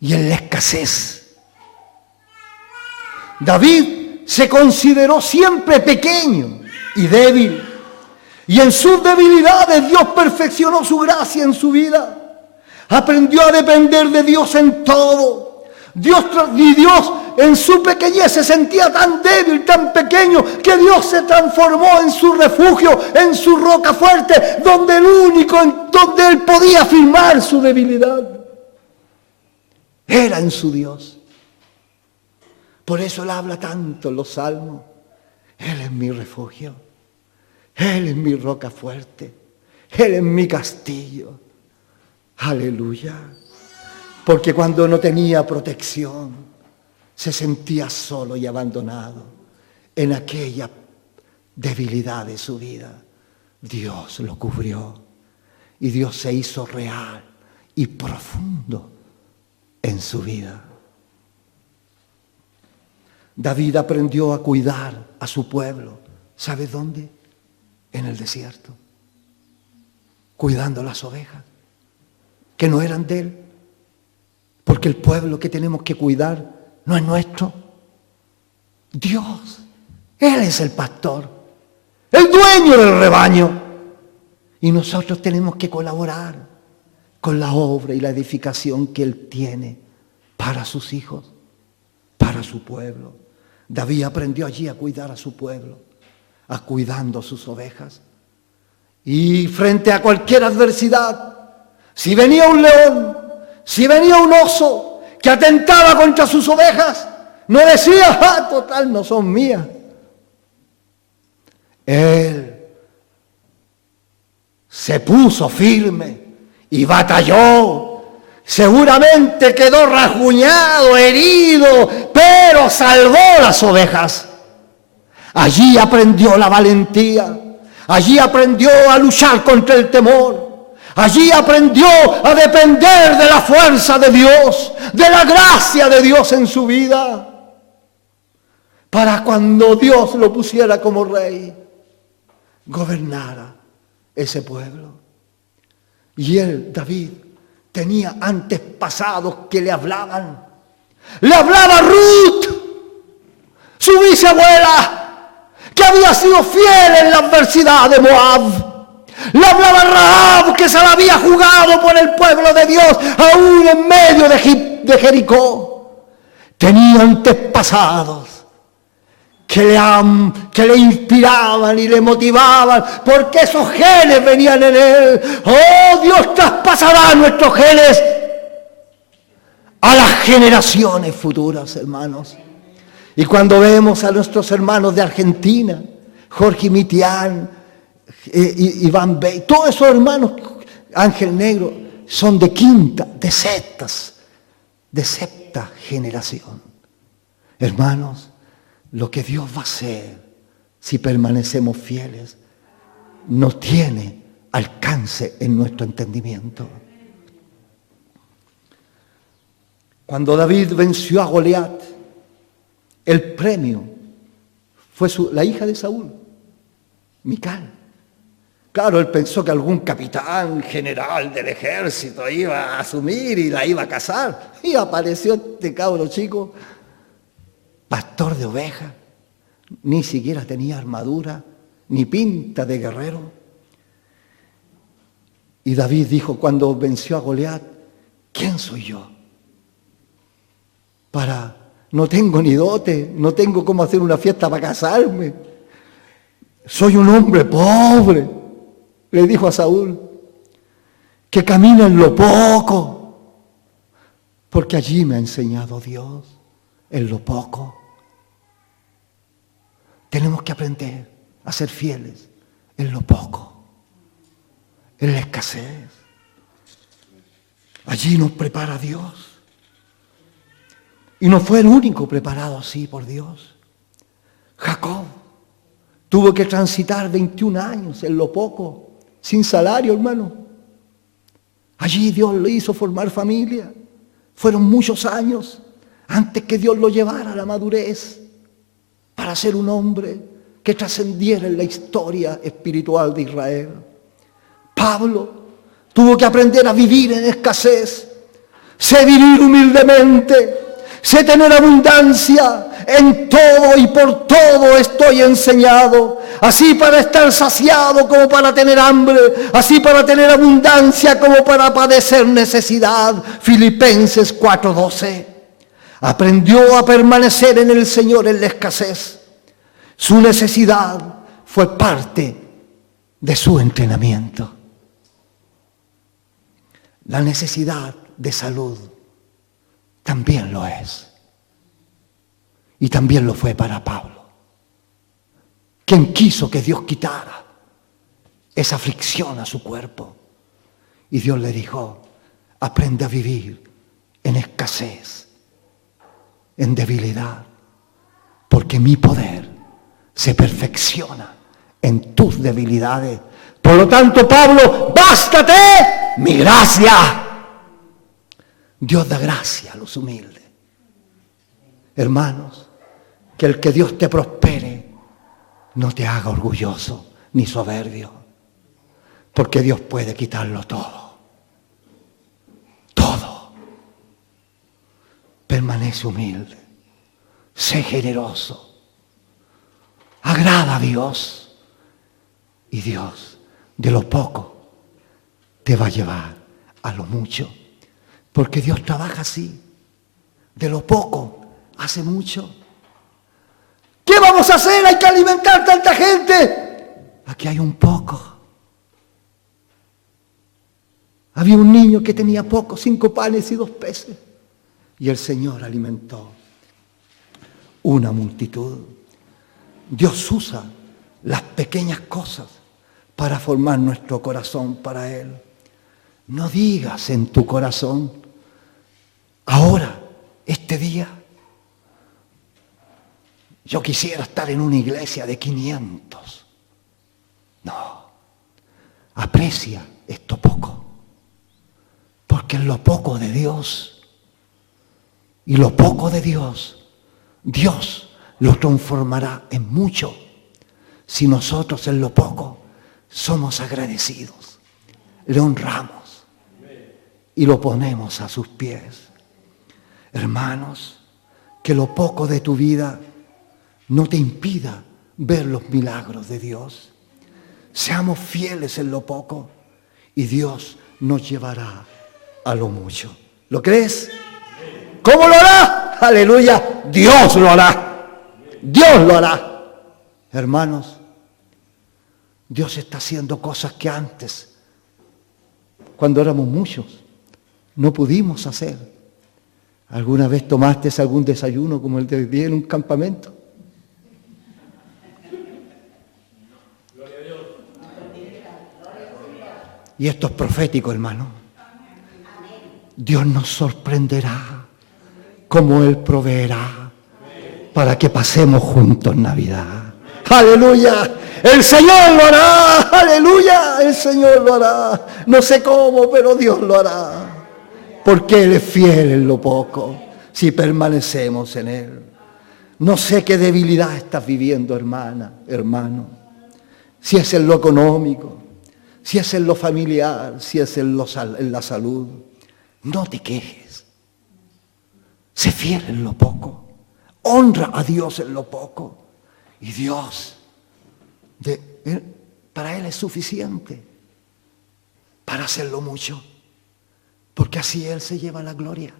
y en la escasez. David se consideró siempre pequeño y débil. Y en sus debilidades Dios perfeccionó su gracia en su vida. Aprendió a depender de Dios en todo. Dios en su pequeñez se sentía tan débil, tan pequeño, que Dios se transformó en su refugio, en su roca fuerte, donde el único donde él podía afirmar su debilidad era en su Dios. Por eso él habla tanto en los salmos. Él es mi refugio, Él es mi roca fuerte, Él es mi castillo. Aleluya. Porque cuando no tenía protección, se sentía solo y abandonado en aquella debilidad de su vida. Dios lo cubrió y Dios se hizo real y profundo en su vida. David aprendió a cuidar a su pueblo. ¿Sabe dónde? En el desierto. Cuidando las ovejas, que no eran de él. Porque el pueblo que tenemos que cuidar no es nuestro. Dios. Él es el pastor, el dueño del rebaño. Y nosotros tenemos que colaborar con la obra y la edificación que Él tiene para sus hijos, para su pueblo. David aprendió allí a cuidar a su pueblo, a cuidando sus ovejas. Y frente a cualquier adversidad, si venía un león, si venía un oso que atentaba contra sus ovejas, no decía, total, no son mías. Él se puso firme y batalló. Seguramente quedó rasguñado, herido, pero salvó las ovejas. Allí aprendió la valentía. Allí aprendió a luchar contra el temor. Allí aprendió a depender de la fuerza de Dios, de la gracia de Dios en su vida. Para cuando Dios lo pusiera como rey, gobernara ese pueblo. Y él, David, tenía antepasados que le hablaban. Le hablaba Ruth, su bisabuela, que había sido fiel en la adversidad de Moab. Le hablaba Rahab, que se la había jugado por el pueblo de Dios, aún en medio de Jericó. Tenía antepasados que le inspiraban y le motivaban, porque esos genes venían en él. Oh, Dios traspasará nuestros genes a las generaciones futuras, hermanos. Y cuando vemos a nuestros hermanos de Argentina, Jorge Mitián, Iván Bey, todos esos hermanos, Ángel Negro, son de quinta, de sexta generación. Hermanos, lo que Dios va a hacer si permanecemos fieles no tiene alcance en nuestro entendimiento. Cuando David venció a Goliat, el premio fue la hija de Saúl, Mical. Claro, él pensó que algún capitán general del ejército iba a asumir y la iba a casar. Y apareció este cabro chico, pastor de ovejas, ni siquiera tenía armadura, ni pinta de guerrero. Y David dijo cuando venció a Goliat, ¿quién soy yo? No tengo ni dote, no tengo cómo hacer una fiesta para casarme. Soy un hombre pobre, le dijo a Saúl, que camina en lo poco, porque allí me ha enseñado Dios, en lo poco. Tenemos que aprender a ser fieles en lo poco, en la escasez. Allí nos prepara Dios. Y no fue el único preparado así por Dios. Jacob tuvo que transitar 21 años en lo poco, sin salario, hermano. Allí Dios le hizo formar familia. Fueron muchos años antes que Dios lo llevara a la madurez para ser un hombre que trascendiera en la historia espiritual de Israel. Pablo tuvo que aprender a vivir en escasez. Sé vivir humildemente. Sé tener abundancia, en todo y por todo estoy enseñado, así para estar saciado como para tener hambre, así para tener abundancia como para padecer necesidad. Filipenses 4:12. Aprendió a permanecer en el Señor en la escasez. Su necesidad fue parte de su entrenamiento. La necesidad de salud también lo es. Y también lo fue para Pablo, quien quiso que Dios quitara esa aflicción a su cuerpo. Y Dios le dijo, aprende a vivir en escasez, en debilidad, porque mi poder se perfecciona en tus debilidades. Por lo tanto, Pablo, bástate mi gracia. Dios da gracia a los humildes. Hermanos, que el que Dios te prospere no te haga orgulloso ni soberbio, porque Dios puede quitarlo todo. Todo. Permanece humilde, sé generoso, agrada a Dios, y Dios de lo poco te va a llevar a lo mucho. Porque Dios trabaja así, de lo poco hace mucho. ¿Qué vamos a hacer? Hay que alimentar tanta gente. Aquí hay un poco. Había un niño que tenía poco, 5 panes y 2 peces. Y el Señor alimentó una multitud. Dios usa las pequeñas cosas para formar nuestro corazón para Él. No digas en tu corazón, ahora, este día, yo quisiera estar en una iglesia de 500. No, aprecia esto poco, porque en lo poco de Dios, y lo poco de Dios, Dios lo transformará en mucho, si nosotros en lo poco somos agradecidos, le honramos y lo ponemos a sus pies. Hermanos, que lo poco de tu vida no te impida ver los milagros de Dios. Seamos fieles en lo poco y Dios nos llevará a lo mucho. ¿Lo crees? ¿Cómo lo hará? Aleluya, Dios lo hará. Dios lo hará. Hermanos, Dios está haciendo cosas que antes, cuando éramos muchos, no pudimos hacer. ¿Alguna vez tomaste algún desayuno como el de hoy día en un campamento? Y esto es profético, hermano. Dios nos sorprenderá como Él proveerá para que pasemos juntos Navidad. ¡Aleluya! El Señor lo hará. ¡Aleluya! El Señor lo hará. No sé cómo, pero Dios lo hará. Porque Él es fiel en lo poco, si permanecemos en Él. No sé qué debilidad estás viviendo, hermana, hermano. Si es en lo económico, si es en lo familiar, si es en la salud. No te quejes. Sé fiel en lo poco. Honra a Dios en lo poco. Y Dios, para Él es suficiente para hacerlo mucho. Porque así Él se lleva la gloria.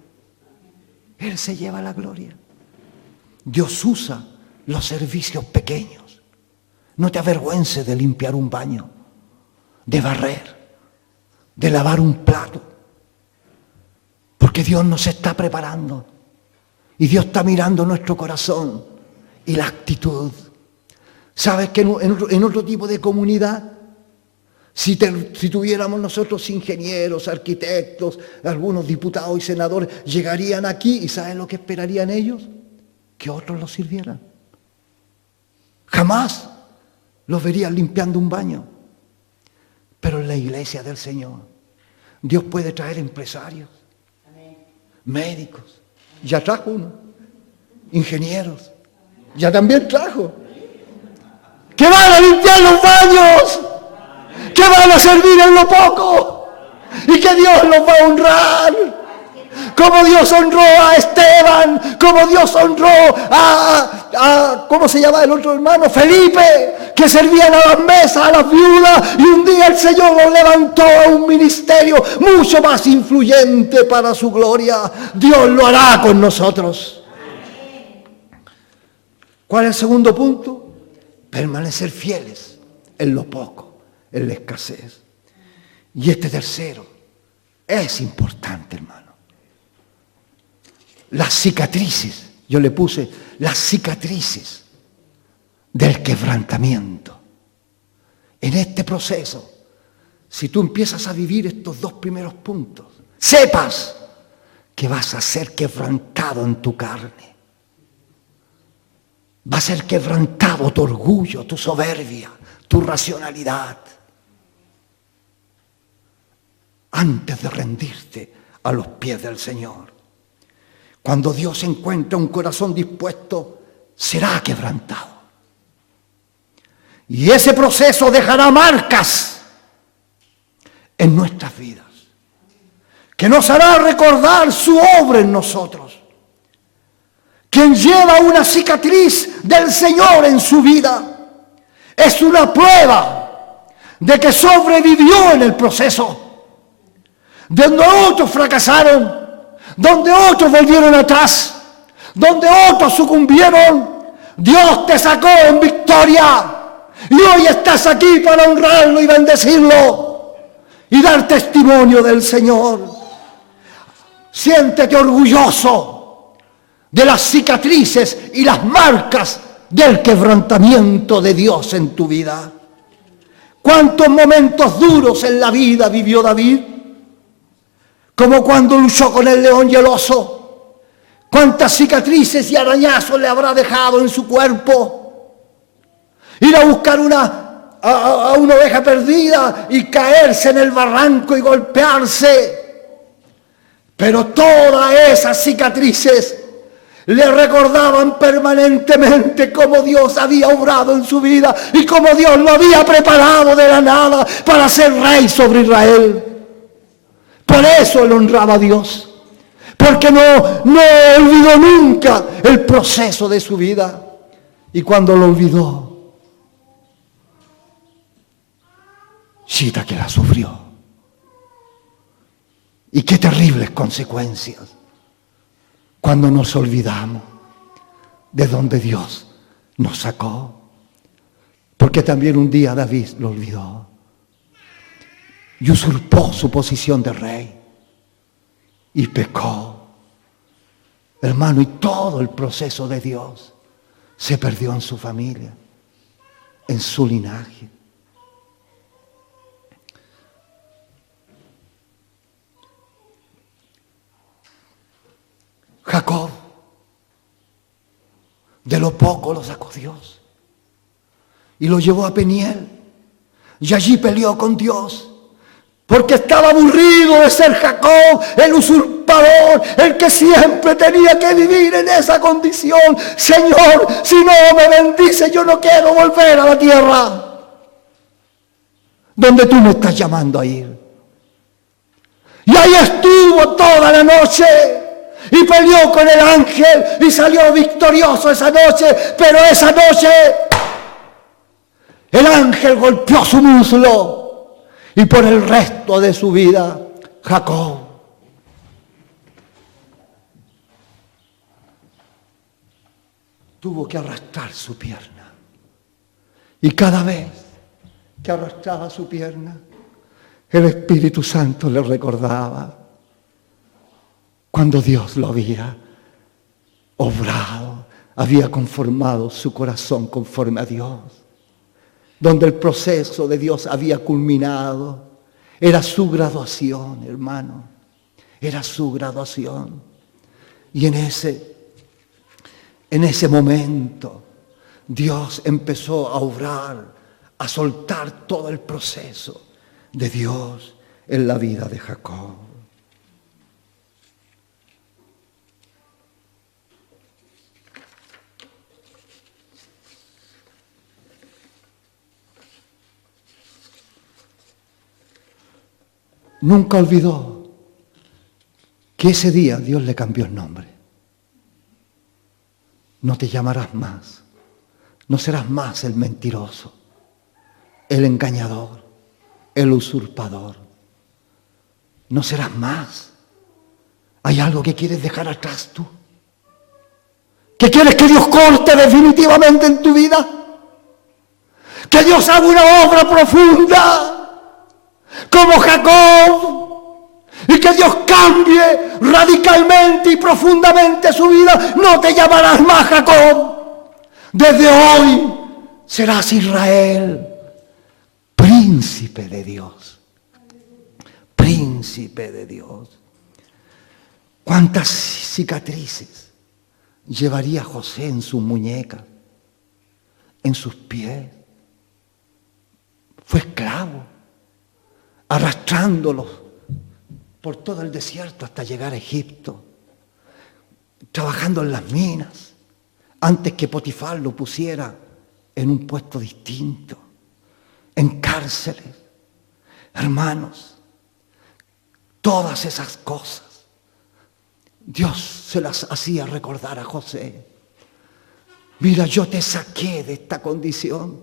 Él se lleva la gloria. Dios usa los servicios pequeños. No te avergüences de limpiar un baño, de barrer, de lavar un plato. Porque Dios nos está preparando. Y Dios está mirando nuestro corazón y la actitud. ¿Sabes que en otro tipo de comunidad, si tuviéramos nosotros ingenieros, arquitectos, algunos diputados y senadores, llegarían aquí y ¿sabes lo que esperarían ellos? Que otros los sirvieran. Jamás los verían limpiando un baño. Pero en la iglesia del Señor, Dios puede traer empresarios, médicos. Ya trajo uno. Ingenieros. Ya también trajo. Que van a limpiar los baños. Que van a servir en lo poco. Y que Dios los va a honrar. Como Dios honró a Esteban. Como Dios honró a ¿cómo se llama el otro hermano? Felipe. Que servían a las mesas, a las viudas. Y un día el Señor los levantó a un ministerio mucho más influyente para su gloria. Dios lo hará con nosotros. ¿Cuál es el segundo punto? Permanecer fieles en lo poco, en la escasez. Y este tercero es importante, hermano. Las cicatrices, yo le puse las cicatrices del quebrantamiento. En este proceso, si tú empiezas a vivir estos dos primeros puntos, sepas que vas a ser quebrantado en tu carne. Va a ser quebrantado tu orgullo, tu soberbia, tu racionalidad. Antes de rendirte a los pies del Señor. Cuando Dios encuentra un corazón dispuesto, será quebrantado. Y ese proceso dejará marcas en nuestras vidas, que nos hará recordar su obra en nosotros. Quien lleva una cicatriz del Señor en su vida es una prueba de que sobrevivió en el proceso. Donde otros fracasaron, donde otros volvieron atrás, donde otros sucumbieron, Dios te sacó en victoria. Y hoy estás aquí para honrarlo y bendecirlo y dar testimonio del Señor. Siéntete orgulloso de las cicatrices y las marcas del quebrantamiento de Dios en tu vida. ¿Cuántos momentos duros en la vida vivió David? Como cuando luchó con el león y el oso. ¿Cuántas cicatrices y arañazos le habrá dejado en su cuerpo? Ir a buscar a una oveja perdida y caerse en el barranco y golpearse. Pero todas esas cicatrices le recordaban permanentemente cómo Dios había obrado en su vida y cómo Dios lo había preparado de la nada para ser rey sobre Israel. Por eso él honraba a Dios, porque no olvidó nunca el proceso de su vida. Y cuando lo olvidó, chita que la sufrió. Y qué terribles consecuencias cuando nos olvidamos de donde Dios nos sacó. Porque también un día David lo olvidó y usurpó su posición de rey y pecó Hermano, y todo el proceso de Dios se perdió en su familia, en su linaje. Jacob, de lo poco lo sacó Dios y lo llevó a Peniel, y allí peleó con Dios, porque estaba aburrido de ser Jacob, el usurpador, el que siempre tenía que vivir en esa condición. Señor, si no me bendice, yo no quiero volver a la tierra donde tú me estás llamando a ir. Y ahí estuvo toda la noche y peleó con el ángel y salió victorioso esa noche, pero esa noche el ángel golpeó su muslo y por el resto de su vida Jacob tuvo que arrastrar su pierna. Y cada vez que arrastraba su pierna, el Espíritu Santo le recordaba cuando Dios lo había obrado, había conformado su corazón conforme a Dios, donde el proceso de Dios había culminado. Era su graduación, hermano, era su graduación. Y en ese momento Dios empezó a obrar, a soltar todo el proceso de Dios en la vida de Jacob. Nunca olvidó que ese día Dios le cambió el nombre. No te llamarás más, no serás más el mentiroso, el engañador, el usurpador. No serás más. ¿Hay algo que quieres dejar atrás tú? ¿Que quieres que Dios corte definitivamente en tu vida? ¿Que Dios haga una obra profunda como Jacob y que Dios cambie radicalmente y profundamente su vida? No te llamarás más Jacob. Desde hoy serás Israel, príncipe de Dios. Príncipe de Dios. ¿Cuántas cicatrices llevaría José en sus muñecas, en sus pies? Fue esclavo, arrastrándolos por todo el desierto hasta llegar a Egipto, trabajando en las minas, antes que Potifar lo pusiera en un puesto distinto, en cárceles. Hermanos, todas esas cosas Dios se las hacía recordar a José. Mira, yo te saqué de esta condición.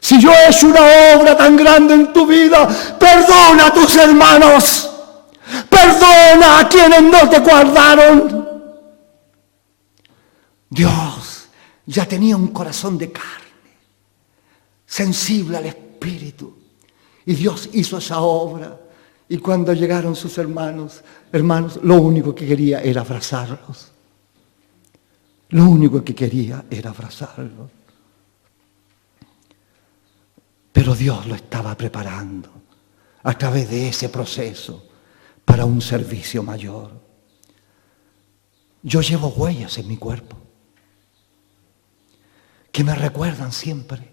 Si yo he hecho una obra tan grande en tu vida, perdona a tus hermanos, perdona a quienes no te guardaron. Dios ya tenía un corazón de carne, sensible al Espíritu, y Dios hizo esa obra. Y cuando llegaron sus hermanos, lo único que quería era abrazarlos. Lo único que quería era abrazarlos. Pero Dios lo estaba preparando a través de ese proceso para un servicio mayor. Yo llevo huellas en mi cuerpo que me recuerdan siempre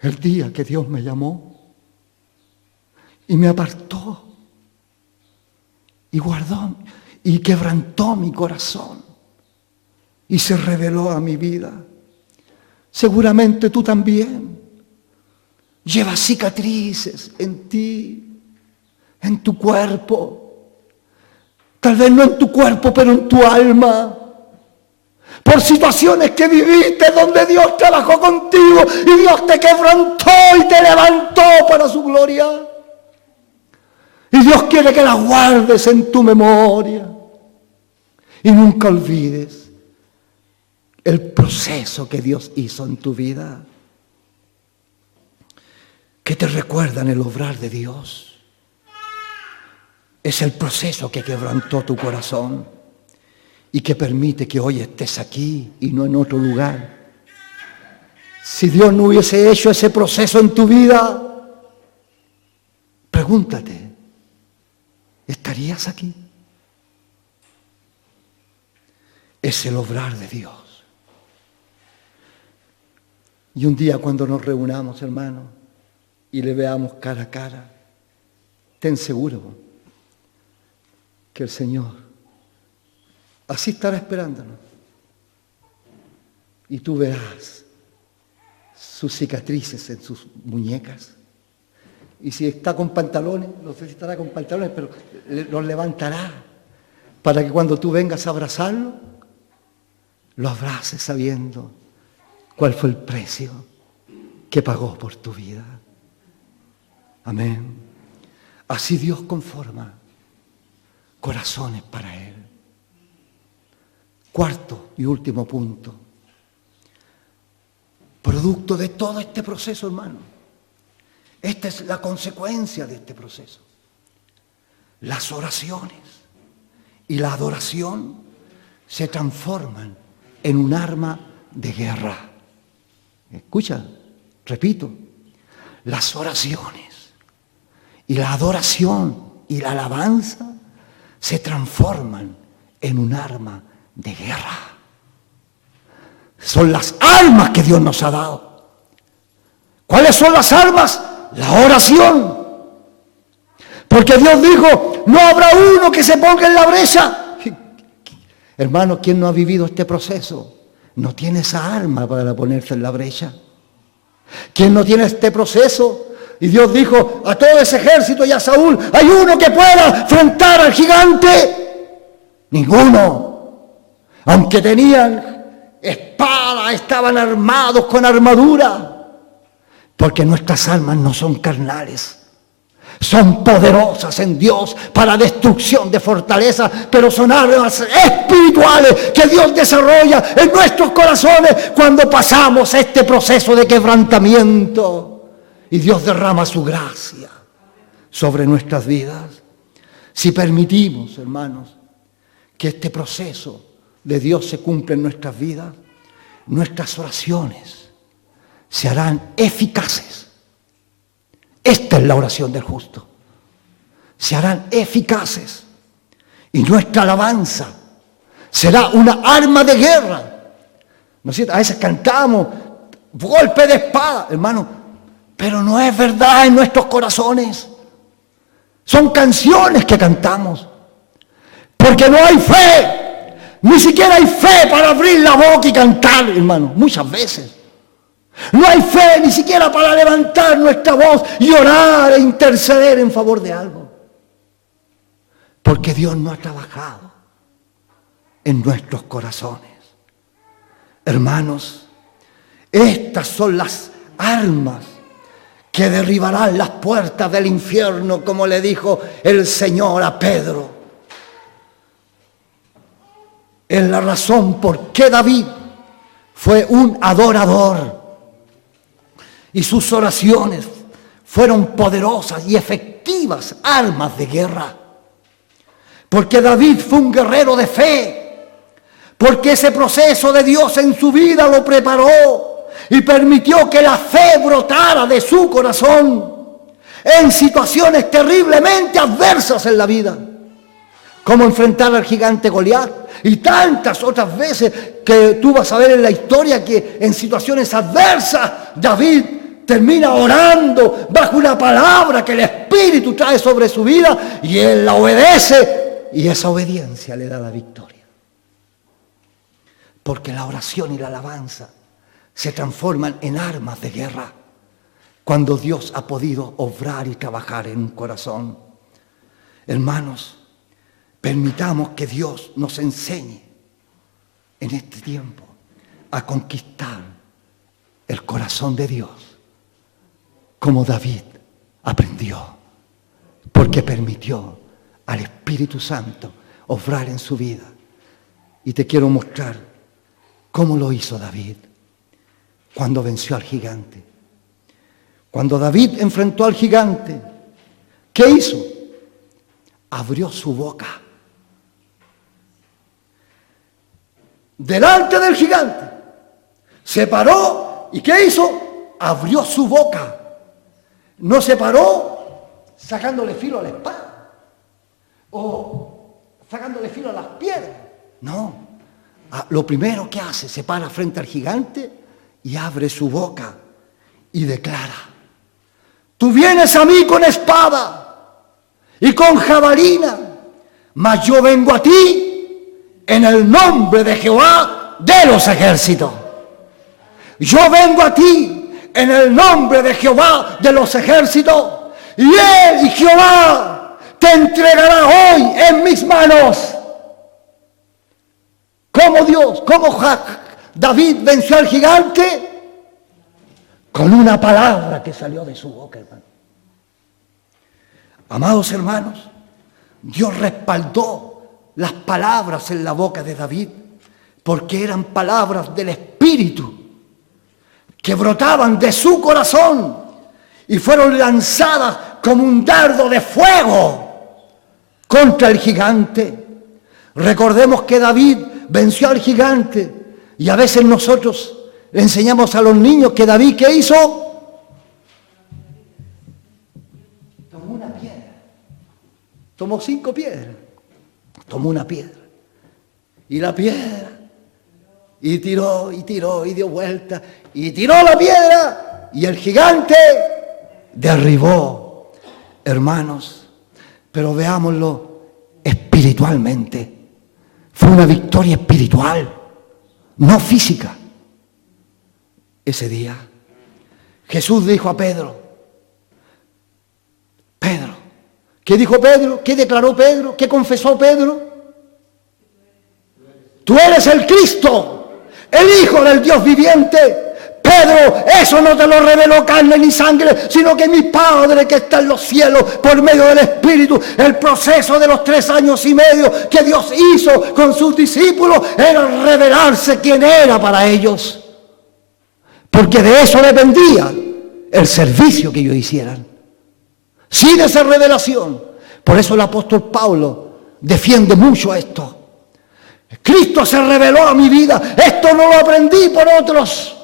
el día que Dios me llamó y me apartó y guardó y quebrantó mi corazón y se reveló a mi vida. Seguramente tú también llevas cicatrices en ti, en tu cuerpo. Tal vez no en tu cuerpo, pero en tu alma. Por situaciones que viviste donde Dios trabajó contigo y Dios te quebrantó y te levantó para su gloria. Y Dios quiere que las guardes en tu memoria. Y nunca olvides el proceso que Dios hizo en tu vida. ¿Qué te recuerdan el obrar de Dios? Es el proceso que quebrantó tu corazón. y que permite que hoy estés aquí y no en otro lugar. Si Dios no hubiese hecho ese proceso en tu vida, pregúntate, ¿estarías aquí? Es el obrar de Dios. Y un día cuando nos reunamos, hermanos, y le veamos cara a cara, ten seguro que el Señor así estará esperándonos. Y tú verás sus cicatrices en sus muñecas. Y si está con pantalones, no sé si estará con pantalones, pero los levantará para que cuando tú vengas a abrazarlo, lo abraces sabiendo cuál fue el precio que pagó por tu vida. Amén. Así Dios conforma corazones para Él. Cuarto y último punto. Producto de todo este proceso, hermano. Esta es la consecuencia de este proceso. Las oraciones y la adoración se transforman en un arma de guerra. Escucha, repito, las oraciones y la adoración y la alabanza se transforman en un arma de guerra. Son las armas que Dios nos ha dado. ¿Cuáles son las armas? La oración. Porque Dios dijo, no habrá uno que se ponga en la brecha. Hermano, ¿quién no ha vivido este proceso? No tiene esa arma para ponerse en la brecha. ¿Quién no tiene este proceso? Y Dios dijo a todo ese ejército y a Saúl, ¿hay uno que pueda enfrentar al gigante? Ninguno. Aunque tenían espada, estaban armados con armadura. Porque nuestras armas no son carnales. Son poderosas en Dios para destrucción de fortaleza, pero son armas espirituales que Dios desarrolla en nuestros corazones cuando pasamos este proceso de quebrantamiento. Y Dios derrama su gracia sobre nuestras vidas. Si permitimos, hermanos, que este proceso de Dios se cumpla en nuestras vidas, nuestras oraciones se harán eficaces. Esta es la oración del justo. Se harán eficaces. Y nuestra alabanza será una arma de guerra. ¿No es cierto? A veces cantamos golpe de espada, hermano, pero no es verdad en nuestros corazones. Son canciones que cantamos. Porque no hay fe. Ni siquiera hay fe para abrir la boca y cantar, hermano, muchas veces. No hay fe ni siquiera para levantar nuestra voz y orar e interceder en favor de algo. Porque Dios no ha trabajado en nuestros corazones. Hermanos, estas son las armas que derribarán las puertas del infierno, como le dijo el Señor a Pedro. Es la razón por qué David fue un adorador. Y sus oraciones fueron poderosas y efectivas armas de guerra. Porque David fue un guerrero de fe. Porque ese proceso de Dios en su vida lo preparó y permitió que la fe brotara de su corazón en situaciones terriblemente adversas en la vida. Como enfrentar al gigante Goliat y tantas otras veces que tú vas a ver en la historia que en situaciones adversas David termina orando bajo una palabra que el Espíritu trae sobre su vida y él la obedece y esa obediencia le da la victoria. Porque la oración y la alabanza se transforman en armas de guerra cuando Dios ha podido obrar y trabajar en un corazón. Hermanos, permitamos que Dios nos enseñe en este tiempo a conquistar el corazón de Dios, como David aprendió, porque permitió al Espíritu Santo obrar en su vida. Y te quiero mostrar cómo lo hizo David cuando venció al gigante. Cuando David enfrentó al gigante, ¿qué hizo? Abrió su boca. delante del gigante. Se paró y ¿qué hizo? Abrió su boca. No se paró sacándole filo a la espada o sacándole filo a las piedras. No. Lo primero que hace, se para frente al gigante y abre su boca y declara: tú vienes a mí con espada y con jabalina, mas yo vengo a ti en el nombre de Jehová de los ejércitos. Yo vengo a ti en el nombre de Jehová de los ejércitos, y Él y Jehová te entregará hoy en mis manos. ¿Cómo David venció al gigante? Con una palabra que salió de su boca, hermano. Amados hermanos, Dios respaldó las palabras en la boca de David, porque eran palabras del Espíritu que brotaban de su corazón y fueron lanzadas como un dardo de fuego contra el gigante. Recordemos que David venció al gigante, y a veces nosotros le enseñamos a los niños que David, ¿qué hizo? Tomó una piedra. Tomó 5 piedras. Tomó una piedra. Y la piedra. Y tiró, y dio vuelta. Y tiró la piedra. Y el gigante derribó. Hermanos, pero veámoslo espiritualmente. Fue una victoria espiritual, no física. Ese día, Jesús dijo a Pedro, ¿qué dijo Pedro? ¿Qué declaró Pedro? ¿Qué confesó Pedro? Tú eres el Cristo, el Hijo del Dios viviente. Pedro, eso no te lo reveló carne ni sangre, sino que mi Padre que está en los cielos, por medio del Espíritu. El proceso de los 3 años y medio que Dios hizo con sus discípulos era revelarse quién era para ellos. Porque de eso dependía el servicio que ellos hicieran. Sin esa revelación. Por eso el apóstol Pablo defiende mucho esto. Cristo se reveló a mi vida. Esto no lo aprendí por otros.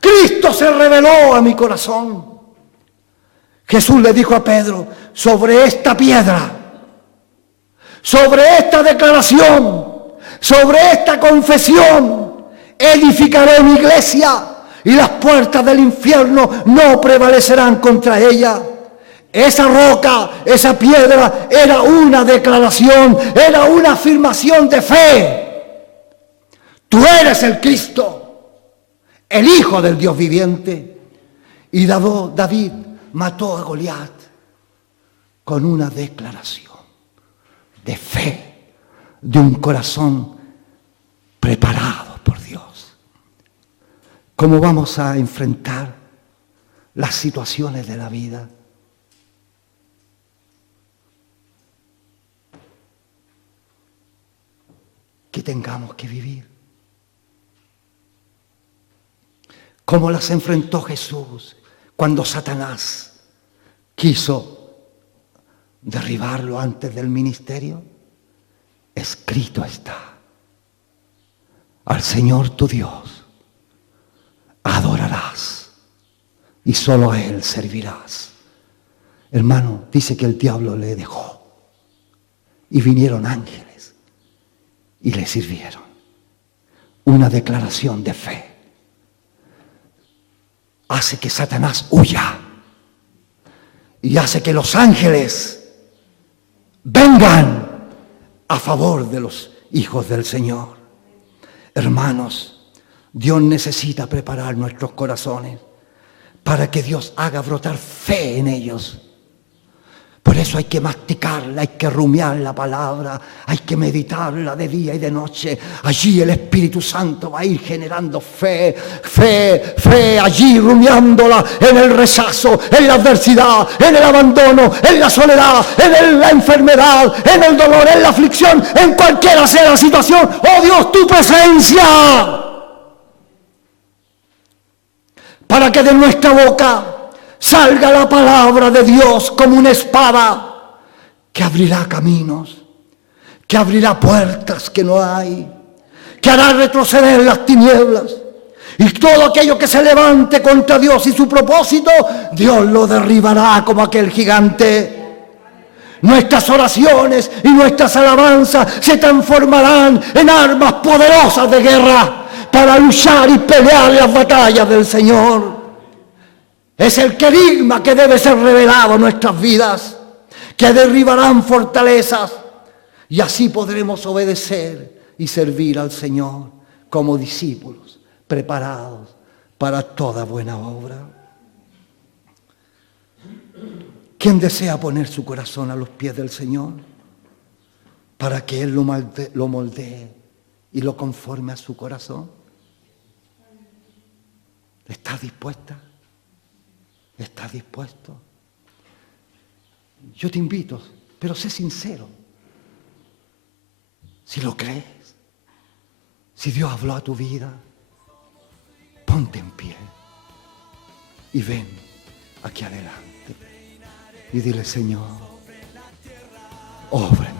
Cristo se reveló a mi corazón. Jesús le dijo a Pedro: sobre esta piedra, sobre esta declaración, sobre esta confesión, edificaré mi iglesia y las puertas del infierno no prevalecerán contra ella. Esa roca, esa piedra era una declaración, era una afirmación de fe. Tú eres el Cristo, el Hijo del Dios viviente. Y David mató a Goliat con una declaración de fe, de un corazón preparado por Dios. ¿Cómo vamos a enfrentar las situaciones de la vida? Que tengamos que vivir. ¿Cómo las enfrentó Jesús cuando Satanás quiso derribarlo antes del ministerio? Escrito está: al Señor tu Dios adorarás y solo a Él servirás. Hermano, dice que el diablo le dejó y vinieron ángeles y le sirvieron. Una declaración de fe hace que Satanás huya y hace que los ángeles vengan a favor de los hijos del Señor. Hermanos, Dios necesita preparar nuestros corazones para que Dios haga brotar fe en ellos. Por eso hay que masticarla, hay que rumiar la palabra, hay que meditarla de día y de noche. Allí el Espíritu Santo va a ir generando fe, allí rumiándola en el rechazo, en la adversidad, en el abandono, en la soledad, en la enfermedad, en el dolor, en la aflicción, en cualquiera sea la situación. ¡Oh Dios, tu presencia! Para que de nuestra boca salga la palabra de Dios como una espada que abrirá caminos, que abrirá puertas que no hay, que hará retroceder las tinieblas. Y todo aquello que se levante contra Dios y su propósito, Dios lo derribará como aquel gigante. Nuestras oraciones y nuestras alabanzas se transformarán en armas poderosas de guerra para luchar y pelear las batallas del Señor. Es el querigma que debe ser revelado en nuestras vidas, que derribarán fortalezas, y así podremos obedecer y servir al Señor como discípulos preparados para toda buena obra. ¿Quién desea poner su corazón a los pies del Señor para que Él lo moldee y lo conforme a su corazón? ¿Estás dispuesta? ¿Estás dispuesto? Yo te invito, pero sé sincero. Si lo crees, si Dios habló a tu vida, ponte en pie y ven aquí adelante y dile: Señor, obra